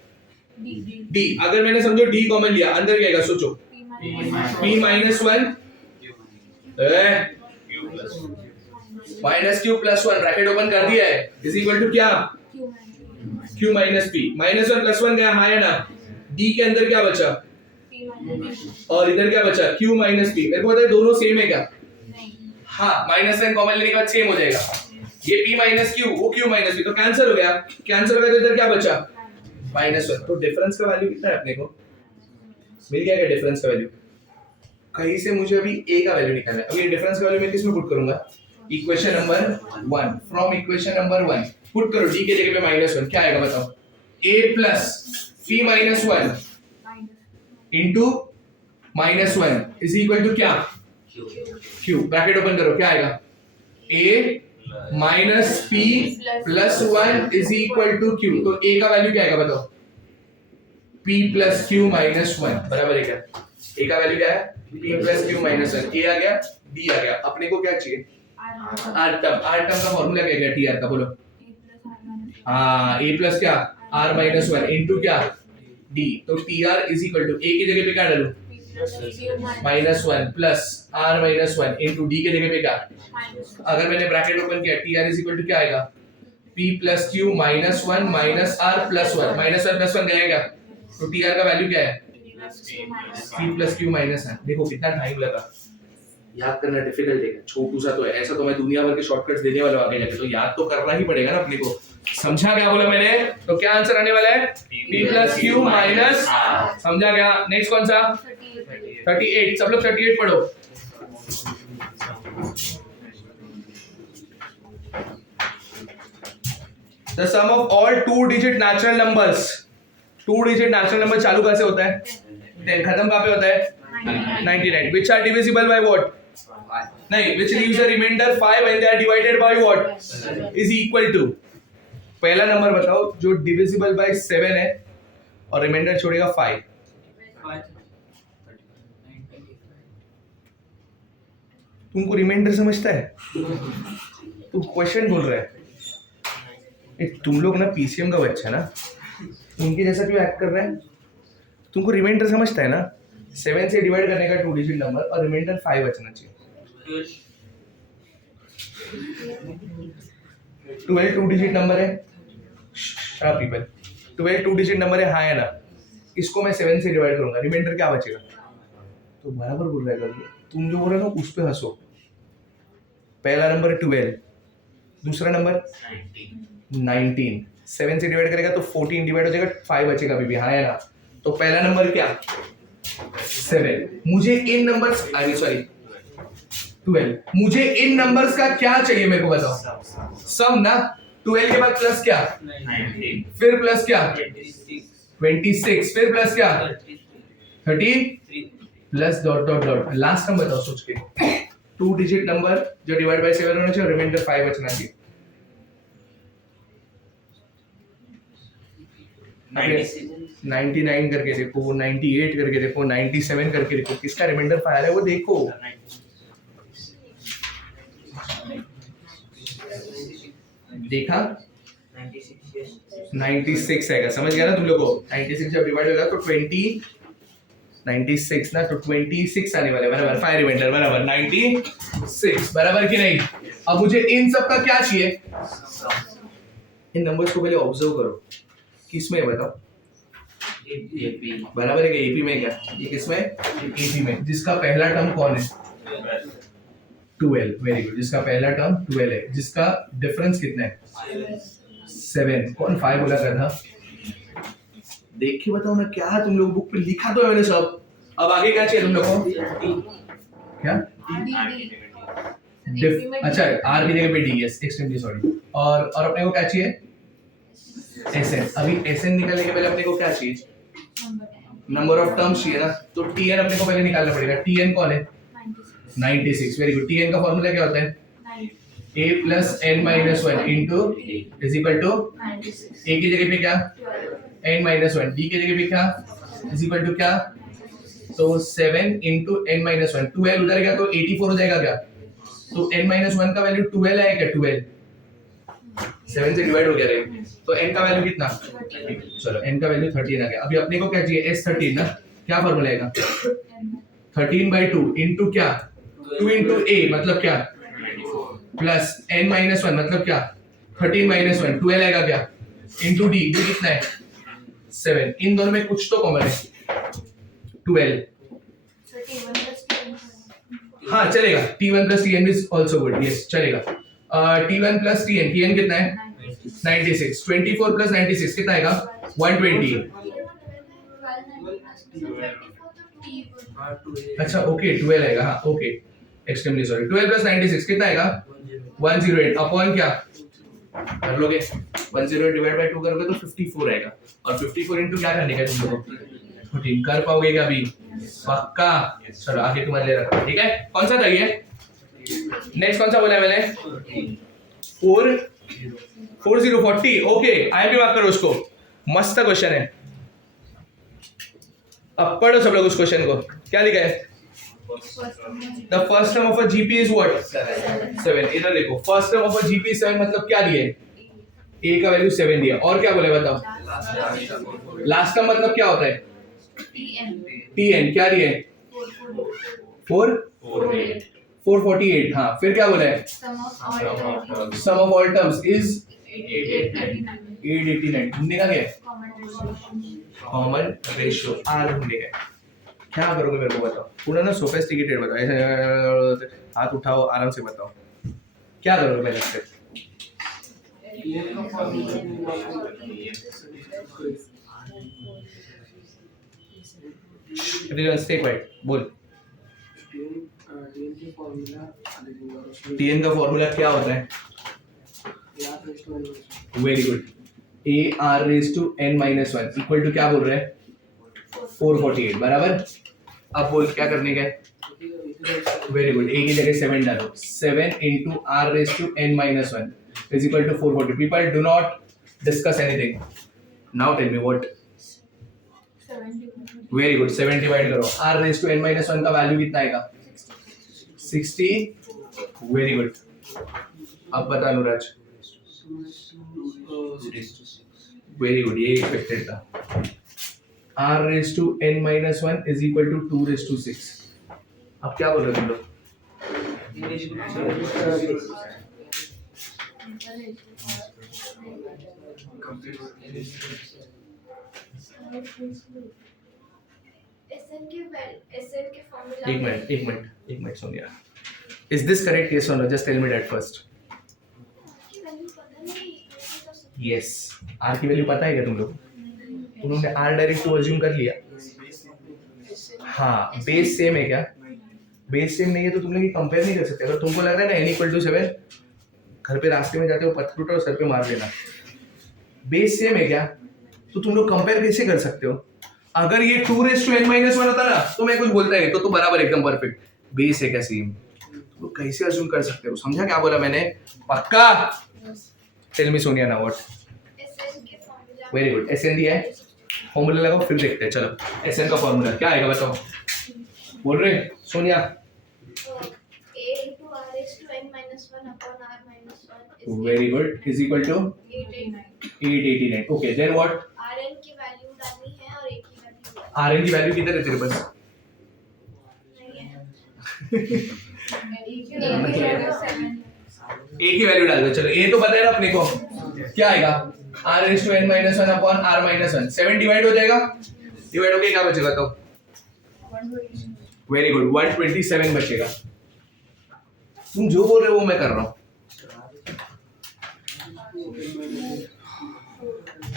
D अगर मैंने समझो D कॉमन लिया अंदर क्या आएगा सोचो P minus 1 minus Q plus 1 bracket open कर दिया है इज इक्वल टू क्या Q minus P minus 1 plus 1 गया हाँ है ना D के अंदर क्या बचा और इधर क्या बचा Q माइनस P मेरे को पता है दोनों सेम है क्या हाँ माइनस 1 कॉमन लेने के बाद सेम हो जाएगा ये P माइनस Q वो Q माइनस P तो कैंसिल हो गया तो इधर क्या बचा माइनस 1 तो डिफरेंस का वैल्यू कितना है अपने को मिल गया क्या डिफरेंस का वैल्यू कहीं से मुझे अभी a का वैल्यू निकालना है अभी ये डिफरेंस का वैल्यू मैं किसमें पुट करूंगा equation number 1 from equation number 1 put करो d के जगह पे -1 क्या आएगा बताओ a plus p minus 1 into minus 1 is equal to क्या q ब्रैकेट ओपन करो क्या आएगा a minus p plus 1 is equal to q तो a का वैल्यू क्या आएगा बताओ p प्लस q माइनस 1 बराबर है क्या a का वैल्यू क्या है p plus q minus 1 a आ गया d आ गया अपने को क्या चाहिए r टर्म का फॉर्मूला क्या है tr का बोलो हाँ a प्लस क्या r माइनस 1 इनटू क्या d तो tr is equal to a की जगह पे क्या डालूं -1 plus r minus 1 into d के जगह पे क्या अगर मैंने ब्रैकेट ओपन किया tr इज इक्वल टू क्या आएगा p plus q minus 1 minus r plus 1 minus 1 plus 1 जाएगा तो tr का वैल्यू क्या है p प्लस q माइनस 1 देखो कितना टाइम लगा याद करना डिफिकल्ट है, छोटू सा तो है, ऐसा तो मैं दुनिया भर के शॉर्टकट्स देने वाला हूं आगे जाके, तो याद तो करना ही पड़ेगा ना अपने को। समझा क्या बोला मैंने? तो क्या आंसर आने वाला है? p प्लस क्यू माइनस, समझा क्या? नेक्स्ट कौन सा? 38। सब लोग 38 पढ़ो। The sum of all 2-digit natural numbers, 2-digit natural number चालू कैसे होता है? 10, खत्म कहाँ पे होता है? 99. Which are divisible by what? नहीं, which leaves the remainder 5 and they are divided by what? Is equal to. पहला नंबर बताओ जो divisible by 7 है और रिमाइंडर छोड़ेगा 5। तुमको रिमाइंडर समझता है? तू क्वेश्चन बोल रहा है। तुम लोग ना पीसीएम का बच्चा ना, उनके जैसा क्यों एक्ट कर रहा है? तुमको रिमाइंडर समझता है ना? 7 से डिवाइड करने का 2 डिजिट नंबर और रिमाइंडर 5 बचना चाहिए। 12 2 डिजिट नंबर है, पीपल 12 2 डिजिट नंबर है, हाँ है ना? इसको मैं 7 से डिवाइड करूंगा, रिमाइंडर क्या बचेगा? तो बराबर बोल रहा है, तुम जो बोल रहे हो ना उस पे हंसो। पहला नंबर 12, दूसरा नंबर 19, 7 से डिवाइड करेगा तो 14 डिवाइड हो जाएगा, 5 बचेगा अभी भी, हाँ है ना? तो पहला नंबर क्या? 7। मुझे इन नंबर्स, सॉरी 12, मुझे इन नंबर्स का क्या चाहिए मेरे को बताओ? सम ना। 12 के बाद प्लस क्या? 19, फिर प्लस क्या? 26, 26, फिर प्लस क्या? 30 3, plus dot dot dot. Last number बताओ सोच के। 2 डिजिट नंबर जो डिवाइड बाय 7 होना चाहिए, रिमाइंडर 5 बचना चाहिए। 99 करके देखो, 98 करके देखो, 97 करके देखो, किसका रिमाइंडर 5 है वो देखो। देखा? 96 आएगा, समझ गया ना तुम लोगों को? 96 जब डिवाइड होगा तो 96 ना, तो 26 आने वाले, बराबर। 5 रिमाइंडर बराबर 96, बराबर कि नहीं? अब मुझे इन सब का क्या चाहिए? इन नंबर्स को पहले ऑब्जर्व करो, किसमें है बताओ? बराबर है क्या? एपी में क्या? ये किसमें? एपी में। जिसका पहला टर्म कौन है? 12, वेरी गुड। जिसका पहला टर्म 12 है, जिसका डिफरेंस कितना है? 7। कौन 5 बोला कर था? देख के बताओ ना, क्या तुम लोग बुक पे लिखा तो है मैंने सब। अब आगे क्या चाहिए तुम लोग को? क्या? अच्छा, आर की जगह पे डी, यस, एक्सट्रीमली सॉरी। और अपने को क्या चाहिए? एसएन। अभी एसएन निकालने के पहले अपने को क्या चाहिए? नंबर ऑफ टर्म्स चाहिए ना, तो टीएन अपने को पहले निकालना पड़ेगा। टीएन कौन है? 96, वेरी गुड। टीएन का फॉर्मूला क्या होता है? a plus n minus 1 into is equal to a की जगह पे क्या? n माइनस 1, d की जगह पे क्या? इज इक्वल टू क्या? तो 7 इंटू n माइनस 1, 12 उधर गया तो 84 हो जाएगा क्या? तो n माइनस 1 का वैल्यू 12 है क्या? 12 7 से डिवाइड हो गया रे, तो n का वैल्यू कितना? चलो n का वैल्यू 13 आ गया। अभी अपने को क्या चाहिए? S13 ना। क्या फॉर्मूला आएगा? 13/2 इंटू क्या? 2 इंटू a मतलब क्या? प्लस n माइनस 1 मतलब क्या? 13 माइनस 1, 12 आएगा क्या? इंटू d, d कितना है? 7। इन दोनों में कुछ तो कॉमन है, 12। हाँ चलेगा, t1 plus tn is also good, yes चलेगा। t1 प्लस tn, tn कितना है? 96। 24 प्लस 96 कितना आएगा? 120। अच्छा ओके, 12 आएगा, हाँ ओके, एक्सट्रीमली सॉरी। 12 प्लस 96 कितना आएगा? 108 अपॉन क्या कर लोगे? 108 डिवाइड बाय 2 करोगे तो 54 आएगा। और 54 इंटू क्या करने का तुम लोगों को? 14 कर पाओगे क्या अभी? पक्का? चलो आगे तुम्हारे ले रखा, ठीक है? कौन सा था ये? नेक्स्ट कौन सा बोला मैंने? 4040, ओके, आई भी मार्क करो उसको। मस्त क्वेश्चन है। अब पढ़ो सब लोग उस क्वेश्चन को। क्या लिखा है? The first term of a GP is what? 7। इधर देखो, first term of a GP is 7 मतलब क्या दिया है? A का वैल्यू 7 दिया। और क्या बोले बताओ? लास्ट टर्म मतलब क्या होता है? TN क्या दिया है? 448। हाँ, फिर क्या बोला है? Sum of all terms is 889। ढूंढने का क्या है? कॉमन रेशियो, R ढूंढने का। क्या करोगे मेरे को बताओ, पूरा ना सोफिस्टिकेटेड बताओ, ऐसे हाथ उठाओ आराम से बताओ क्या करोगे पहले स्टेप। स्टे क्वाइट, बोल। टीएन का फॉर्मूला क्या होता है? Very good, A R raise to N minus one equal to क्या बोल रहे हैं? 448 बराबर। अब बोल क्या करने का है? वेरी गुड, ए की जगह 7 डालो, 7 into r raise to N minus one is equal to 440। People do not discuss anything, now tell me what. Very good, 7 divide करो, r raise to N minus one का वैल्यू कितना आएगा? 60। Very good, अब बता Anuraj. Very good, ये expected था। r raise to n minus one is equal to 2 raise to 6। अब क्या बोल रहे हो तुम लोग? SN के फॉर्मूला एक minute Sonia, is this correct? Yes और no, just tell me that first. की वैल्यू पता नहीं। यस, r की वैल्यू पता है क्या तुम लोग? उन्होंने r डायरेक्ट टू अज्यूम कर लिया। हाँ, बेस सेम है क्या? बेस सेम नहीं है तो तुम लोग ये कंपेयर नहीं कर सकते। अगर तुमको लग रहा है ना n इक्वल टू 7, घर पे रास्ते में जाते हो पत्थर उठाओ सर पे मार देना। बेस सेम है क्या तो तुम लोग कंपेयर कैसे कर सकते हो? अगर ये 2 raise to n minus one होता ना तो मैं कुछ बोलता नहीं, तो बराबर एकदम परफेक्ट। बेस है क्या सेम, तो कैसे अज्यूम कर सकते हो? समझा क्या बोला मैंने? पक्का? Tell me Sonia now what. SN के फॉर्मूला वेरी गुड, एसएन दिया है, फॉर्मूला लगाओ फिर देखते हैं। चलो एसएन का फॉर्मूला क्या आएगा बताओ, बोल रहे Sonia? a into r raised to n minus 1 upon r minus 1 is very good, is equal to 889। 889। Okay then what? rn की वैल्यू डालनी है और a की वैल्यू आरएन की वैल्यू किधर है तेरे पास? नहीं है। ए की वैल्यू डाल दो। चलो ए तो पता है ना अपने को, क्या आएगा? r raise to n minus one upon r minus one. 7 divide हो जाएगा, डिवाइड होके क्या बचेगा तो? वेरी गुड, 127 बचेगा। तुम जो बोल रहे हो वो मैं कर रहा हूं।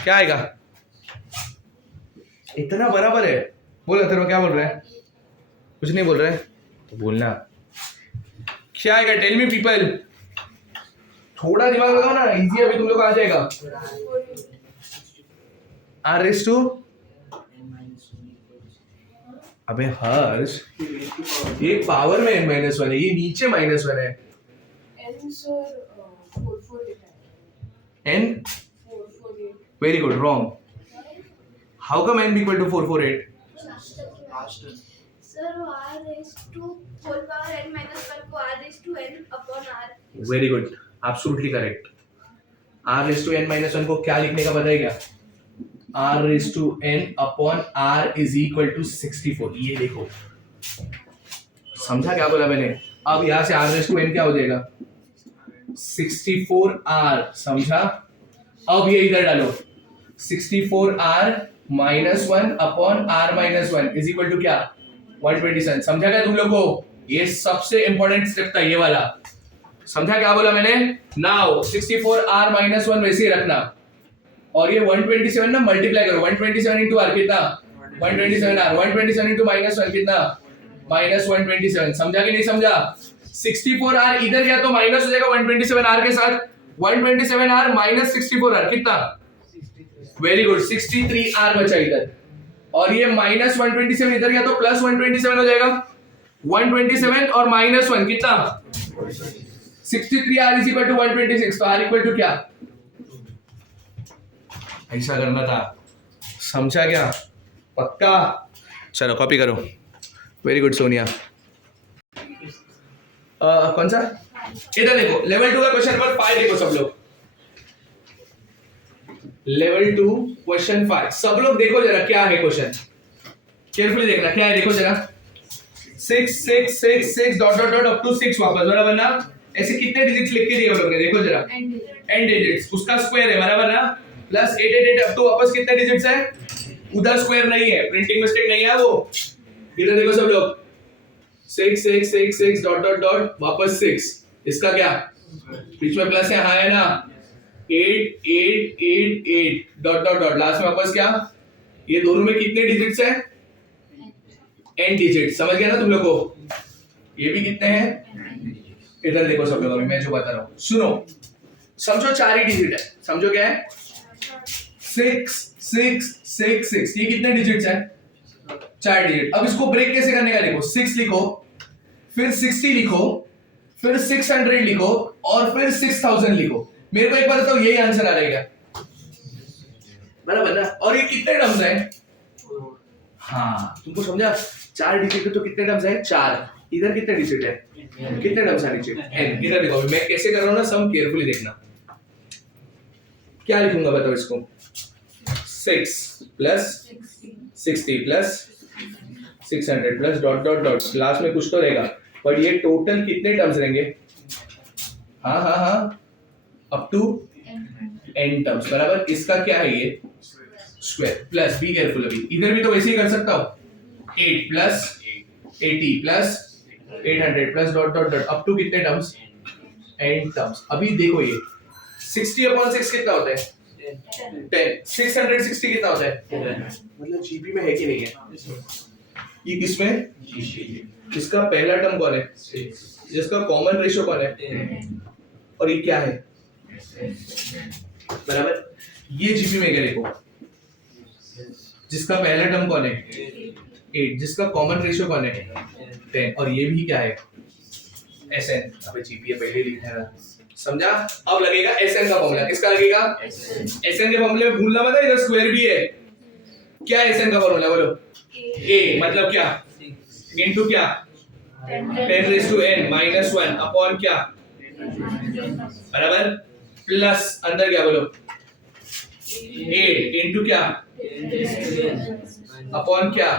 क्या आएगा? इतना बराबर है। बोल तेरे क्या बोल रहा है? कुछ नहीं बोल रहा है तो बोलना। क्या आएगा? टेल मी पीपल, थोड़ा दिमाग लगाओ ना, इजी अभी तुम लोग आ जाएगा। आर रेज टू, अबे हर्ष ये पावर में n माइनस वन है, ये नीचे माइनस वन है। n very good, wrong. How come n equal to 448? Sir वो r raised to whole power n minus 1 को r raised to n upon r। Very good, absolutely correct. r raise to n minus one को क्या लिखने का बताया क्या? r raise to n upon r is equal to 64। ये देखो, समझा क्या बोला मैंने? अब यहां से r रेज टू n क्या हो जाएगा? 64r। समझा? अब ये इधर डालो, 64r minus one upon r minus one is equal to क्या? 127। समझा क्या तुम लोग को? ये सबसे इंपॉर्टेंट स्टेप था ये वाला। समझा क्या बोला मैंने? नाउ 64r माइनस वन वैसे ही रखना, और ये 127 ना मल्टीप्लाई करो। 127 इंटू आर कितना? 127r। 127 इंटू माइनस वन कितना? माइनस 127। समझा कि नहीं समझा? 64r इधर गया तो माइनस हो जाएगा 127r के साथ। 127r माइनस 64r कितना? वेरी गुड, 63r बचा इधर, और ये माइनस 127 इधर गया तो प्लस 127 हो जाएगा। 127 और माइनस 1 कितना? 63r is equal to 126। तो r इक्वल टू क्या? ऐसा करना था। समझा क्या? पक्का? चलो कॉपी करो। Very good Sonia. कौन सा? इधर देखो, लेवल 2 का क्वेश्चन नंबर 5 देखो सब लोग। लेवल 2 क्वेश्चन 5 सब लोग देखो जरा, क्या है क्वेश्चन? केयरफुली देखना क्या है, देखो जरा। 6 6 6 6 dot dot dot up to 6 वापस, बराबर ना? ऐसे कितने डिजिट्स लिख के दिए वो लोग ने, देखो जरा। n डिजिट्स, उसका स्क्वायर है, बराबर ना? प्लस 8 8 8 अप टू वापस कितने डिजिट्स है? उधर स्क्वायर नहीं है, प्रिंटिंग मिस्टेक नहीं है वो। इधर देखो सब लोग 6 6 6 6 डॉट डॉट डॉट वापस 6, इसका क्या बीच में प्लस है, हाँ है ना, 8 8 8 8 डॉट डॉट डॉट लास्ट में वापस क्या, ये दोनों में कितने डिजिट्स है, n डिजिट, समझ गया ना तुम लोग को, ये भी कितने हैं, इधर देखो सब लोग, अभी मैं जो बता रहा हूं सुनो, समझो 4 ही डिजिट है, समझो क्या है 6 6 6 6, ये कितने डिजिट्स है, 4 डिजिट। अब इसको ब्रेक कैसे करने का देखो, 6 लिखो, फिर 60 लिखो, फिर 600 लिखो और फिर 6000 लिखो। मेरे को एक बार बताओ यही आंसर आ रहेगा, बराबर ना, और ये कितने टर्म्स है, हाँ तुमको समझा, 4 डिजिट है तो कितने टर्म्स है, 4, इधर कितने डिजिट है, कितने टर्म्स है नीचे, n, इधर देखो मैं कैसे कर रहा हूं ना, सम केयरफुली देखना, क्या लिखूंगा बताओ इसको, 6 plus 60 plus 600 plus dot dot dot, last में कुछ तो रहेगा, बट ये टोटल कितने टर्म्स रहेंगे, हाँ हाँ हाँ अप टू n टर्म्स, बराबर, इसका क्या है ये स्क्वायर, प्लस बी केयरफुल, अभी इधर भी तो वैसे ही कर सकता हूं, 8 plus 80 plus 800 plus dot dot dot up to कितने टर्म्स, n टर्म्स। अभी देखो ये 60/6 कितना होता है, 10, 660 कितना होता है, मतलब जीपी में है कि नहीं है, ये किसमें, इसका पहला टर्म कौन है, जिसका कॉमन रेशियो कौन है, और ये क्या है, बराबर, ये जीपी में क्या देखो, जिसका पहला टर्म कौन है 8, जिसका कॉमन रेशियो कौन है 10, और ये भी क्या है SN, अबे जीपी पहले लिखना है ना, समझा। अब लगेगा SN का फॉर्मूला, किसका लगेगा, SN के फॉर्मूले में भूलना मत है, इधर स्क्वायर भी है, क्या SN का फॉर्मूला बोलो, A मतलब क्या, इनटू क्या 10⁻n माइनस 1 अपॉन क्या, बराबर, प्लस अंदर क्या बोलो 8 इनटू क्या अपॉन क्या,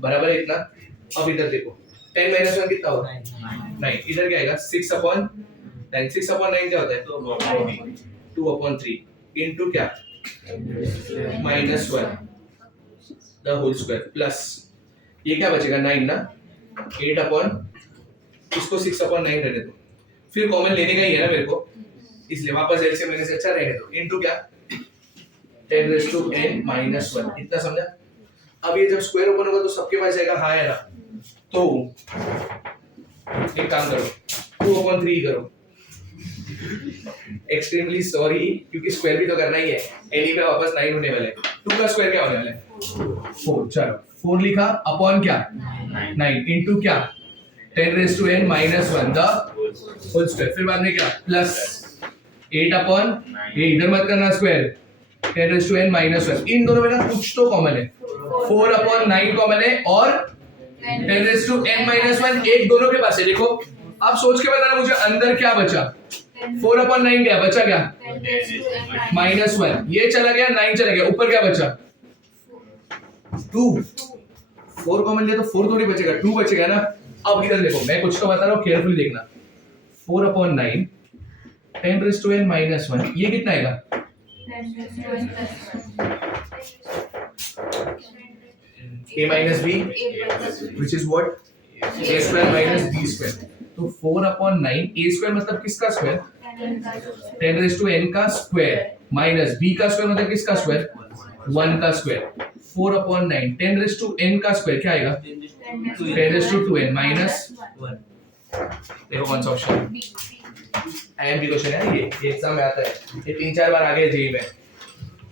बराबर है इतना। अब इधर देखो 10⁻1 कितना होगा 9, इधर क्या आएगा 6/9, 6/9 क्या होता है 2/3 इनटू क्या -1 द होल स्क्वायर, प्लस ये क्या बचेगा 9 ना, 8 अपॉन, इसको 6/9 रहने दो, फिर कॉमन लेने का ही है ना मेरे को, इसलिए वापस एलसीएम लेने से अच्छा रहने दो, इनटू क्या 10⁻n माइनस 1, इतना समझा। अब ये जब स्क्वायर ओपन होगा तो सबके पास जाएगा, हाँ है ना, तो एक काम करो 2/3 करो, एक्सट्रीमली सॉरी क्योंकि स्क्वायर भी तो करना ही है, एनीवे वापस 9 होने वाला है, 2 का स्क्वायर क्या होने वाला है 4, चलो 4 लिखा अपॉन क्या 9 इनटू क्या 10⁻n minus 1 the whole square, फिर बाद में क्या प्लस 8 अपॉन, ये इधर मत करना स्क्वायर, 10⁻n माइनस 1, इन दोनों में ना कुछ तो कॉमन है, 4/9 कॉमन है और 10⁻n माइनस 1 एक दोनों के पास है। देखो आप सोच के बताना मुझे अंदर क्या बचा, 4/9 क्या बचा, क्या -1, ये चला गया 9 चला गया, ऊपर क्या बचा 2, 4 कॉमन लिया तो 4 थोड़ी बचेगा 2 बचेगा ना। अब इधर देखो मैं कुछ तो बता रहा हूँ, केयरफुली देखना, 4/9 10⁻n माइनस 1, ये कितना आएगा a minus b which is what a square minus b square, तो 4/9 a square मतलब किसका स्क्वायर 10⁻n का स्क्वायर माइनस b का स्क्वायर मतलब किसका स्क्वायर 1 का स्क्वायर, 4/9 10⁻n का स्क्वायर क्या आएगा 10⁻2n माइनस 1, देखो कौन सा ऑप्शन आईएमपी क्वेश्चन है ये एग्जाम में आता है, ये 3-4 बार आ गया जेई में,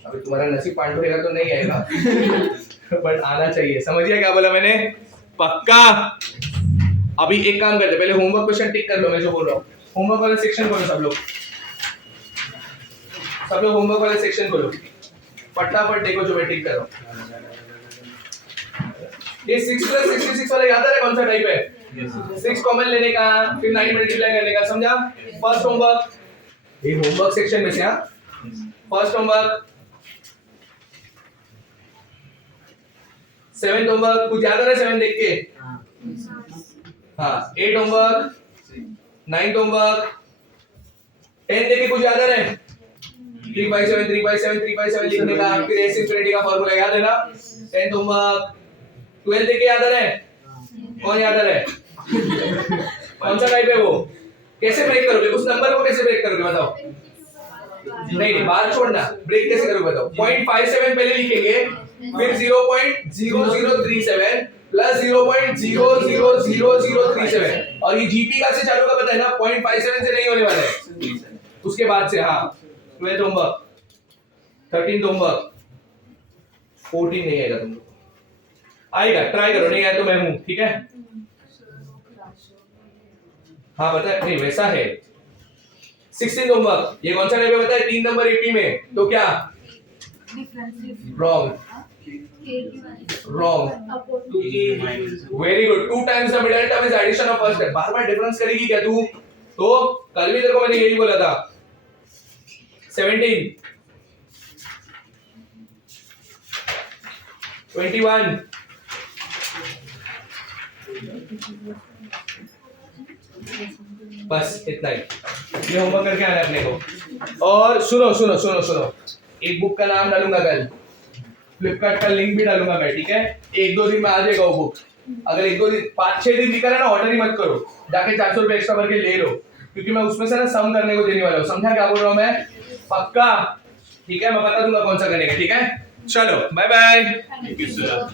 अभी तुम्हारा नसीब पांडु रहेगा तो नहीं आएगा बट आना चाहिए, समझिए क्या बोला मैंने, पक्का। अभी एक काम करते, पहले होमवर्क क्वेश्चन टिक कर लो, मैं जो बोल रहा हूँ होमवर्क वाला सेक्शन खोलो, सब लोग होमवर्क वाला सेक्शन खोलो, फटाफट देखो जो मैं टिक कर रहा हूँ। ये 6 + 66 वाला याद है कौन सा टाइप है, 6 कॉमन लेने का फिर 9 मल्टीप्लाई करने का, समझा। फर्स्ट होमवर्क, ये होमवर्क सेक्शन में से, हाँ फर्स्ट होमवर्क, 7th होमवर्क, कुछ याद आ रहा है 7 देख के, हाँ 8 होमवर्क, 9th होमवर्क, 10 देख के कुछ याद आ रहा है 3/7 3/7 3/7 लिखने का, फिर s इंफिनिटी का फार्मूला याद है ना, 10th होमवर्क, 12 देके याद आ रहा है? कौन याद आ रहा है? कौन सा टाइप है वो? कैसे ब्रेक करोगे उस नंबर को? कैसे ब्रेक करोगे बताओ? नहीं बात छोड़ना, ब्रेक कैसे करोगे बताओ? 0.57 पहले लिखेंगे, फिर 0.0037 प्लस 0.000037 और ये जीपी का से चालू का पता है ना? 0.57 से नहीं होने वाला है, उसके बाद से। हाँ 12th होमवर्क, 13th होमवर्क, 14 नहीं आएगा तुम लोग, आएगा, ट्राई करो, नहीं आया तो मैं हूं, ठीक है? हाँ पता है, नहीं वैसा है। 16th होमवर्क, ये कौन सा टाइप है पता है? 3 नंबर एपी में, तो क्या? Wrong, wrong, very good. 2 times the middle term is addition of first term। Bar bar difference करेगी क्या तू? तो कल भी तेरे को मैंने यही बोला था। 17, 21, बस इतना ही, ये होमवर्क करके आना है अपने को। और सुनो सुनो सुनो सुनो, एक बुक का नाम डालूंगा कल, फ्लिपकार्ट का लिंक भी डालूंगा मैं, ठीक है? 1-2 दिन में आ जाएगा वो बुक। अगर 1-2 दिन 5-6 दिन दिखा रहा है ना, ऑर्डर ही मत करो, जाके 400 रुपए एक्स्ट्रा भर के ले लो, क्योंकि मैं उसमें से ना सम करने को देने वाला हूँ। समझा क्या बोल रहा हूँ मैं? पक्का? ठीक है, मैं बता दूंगा कौन सा करने का, ठीक है? चलो bye bye. Thank you, sir.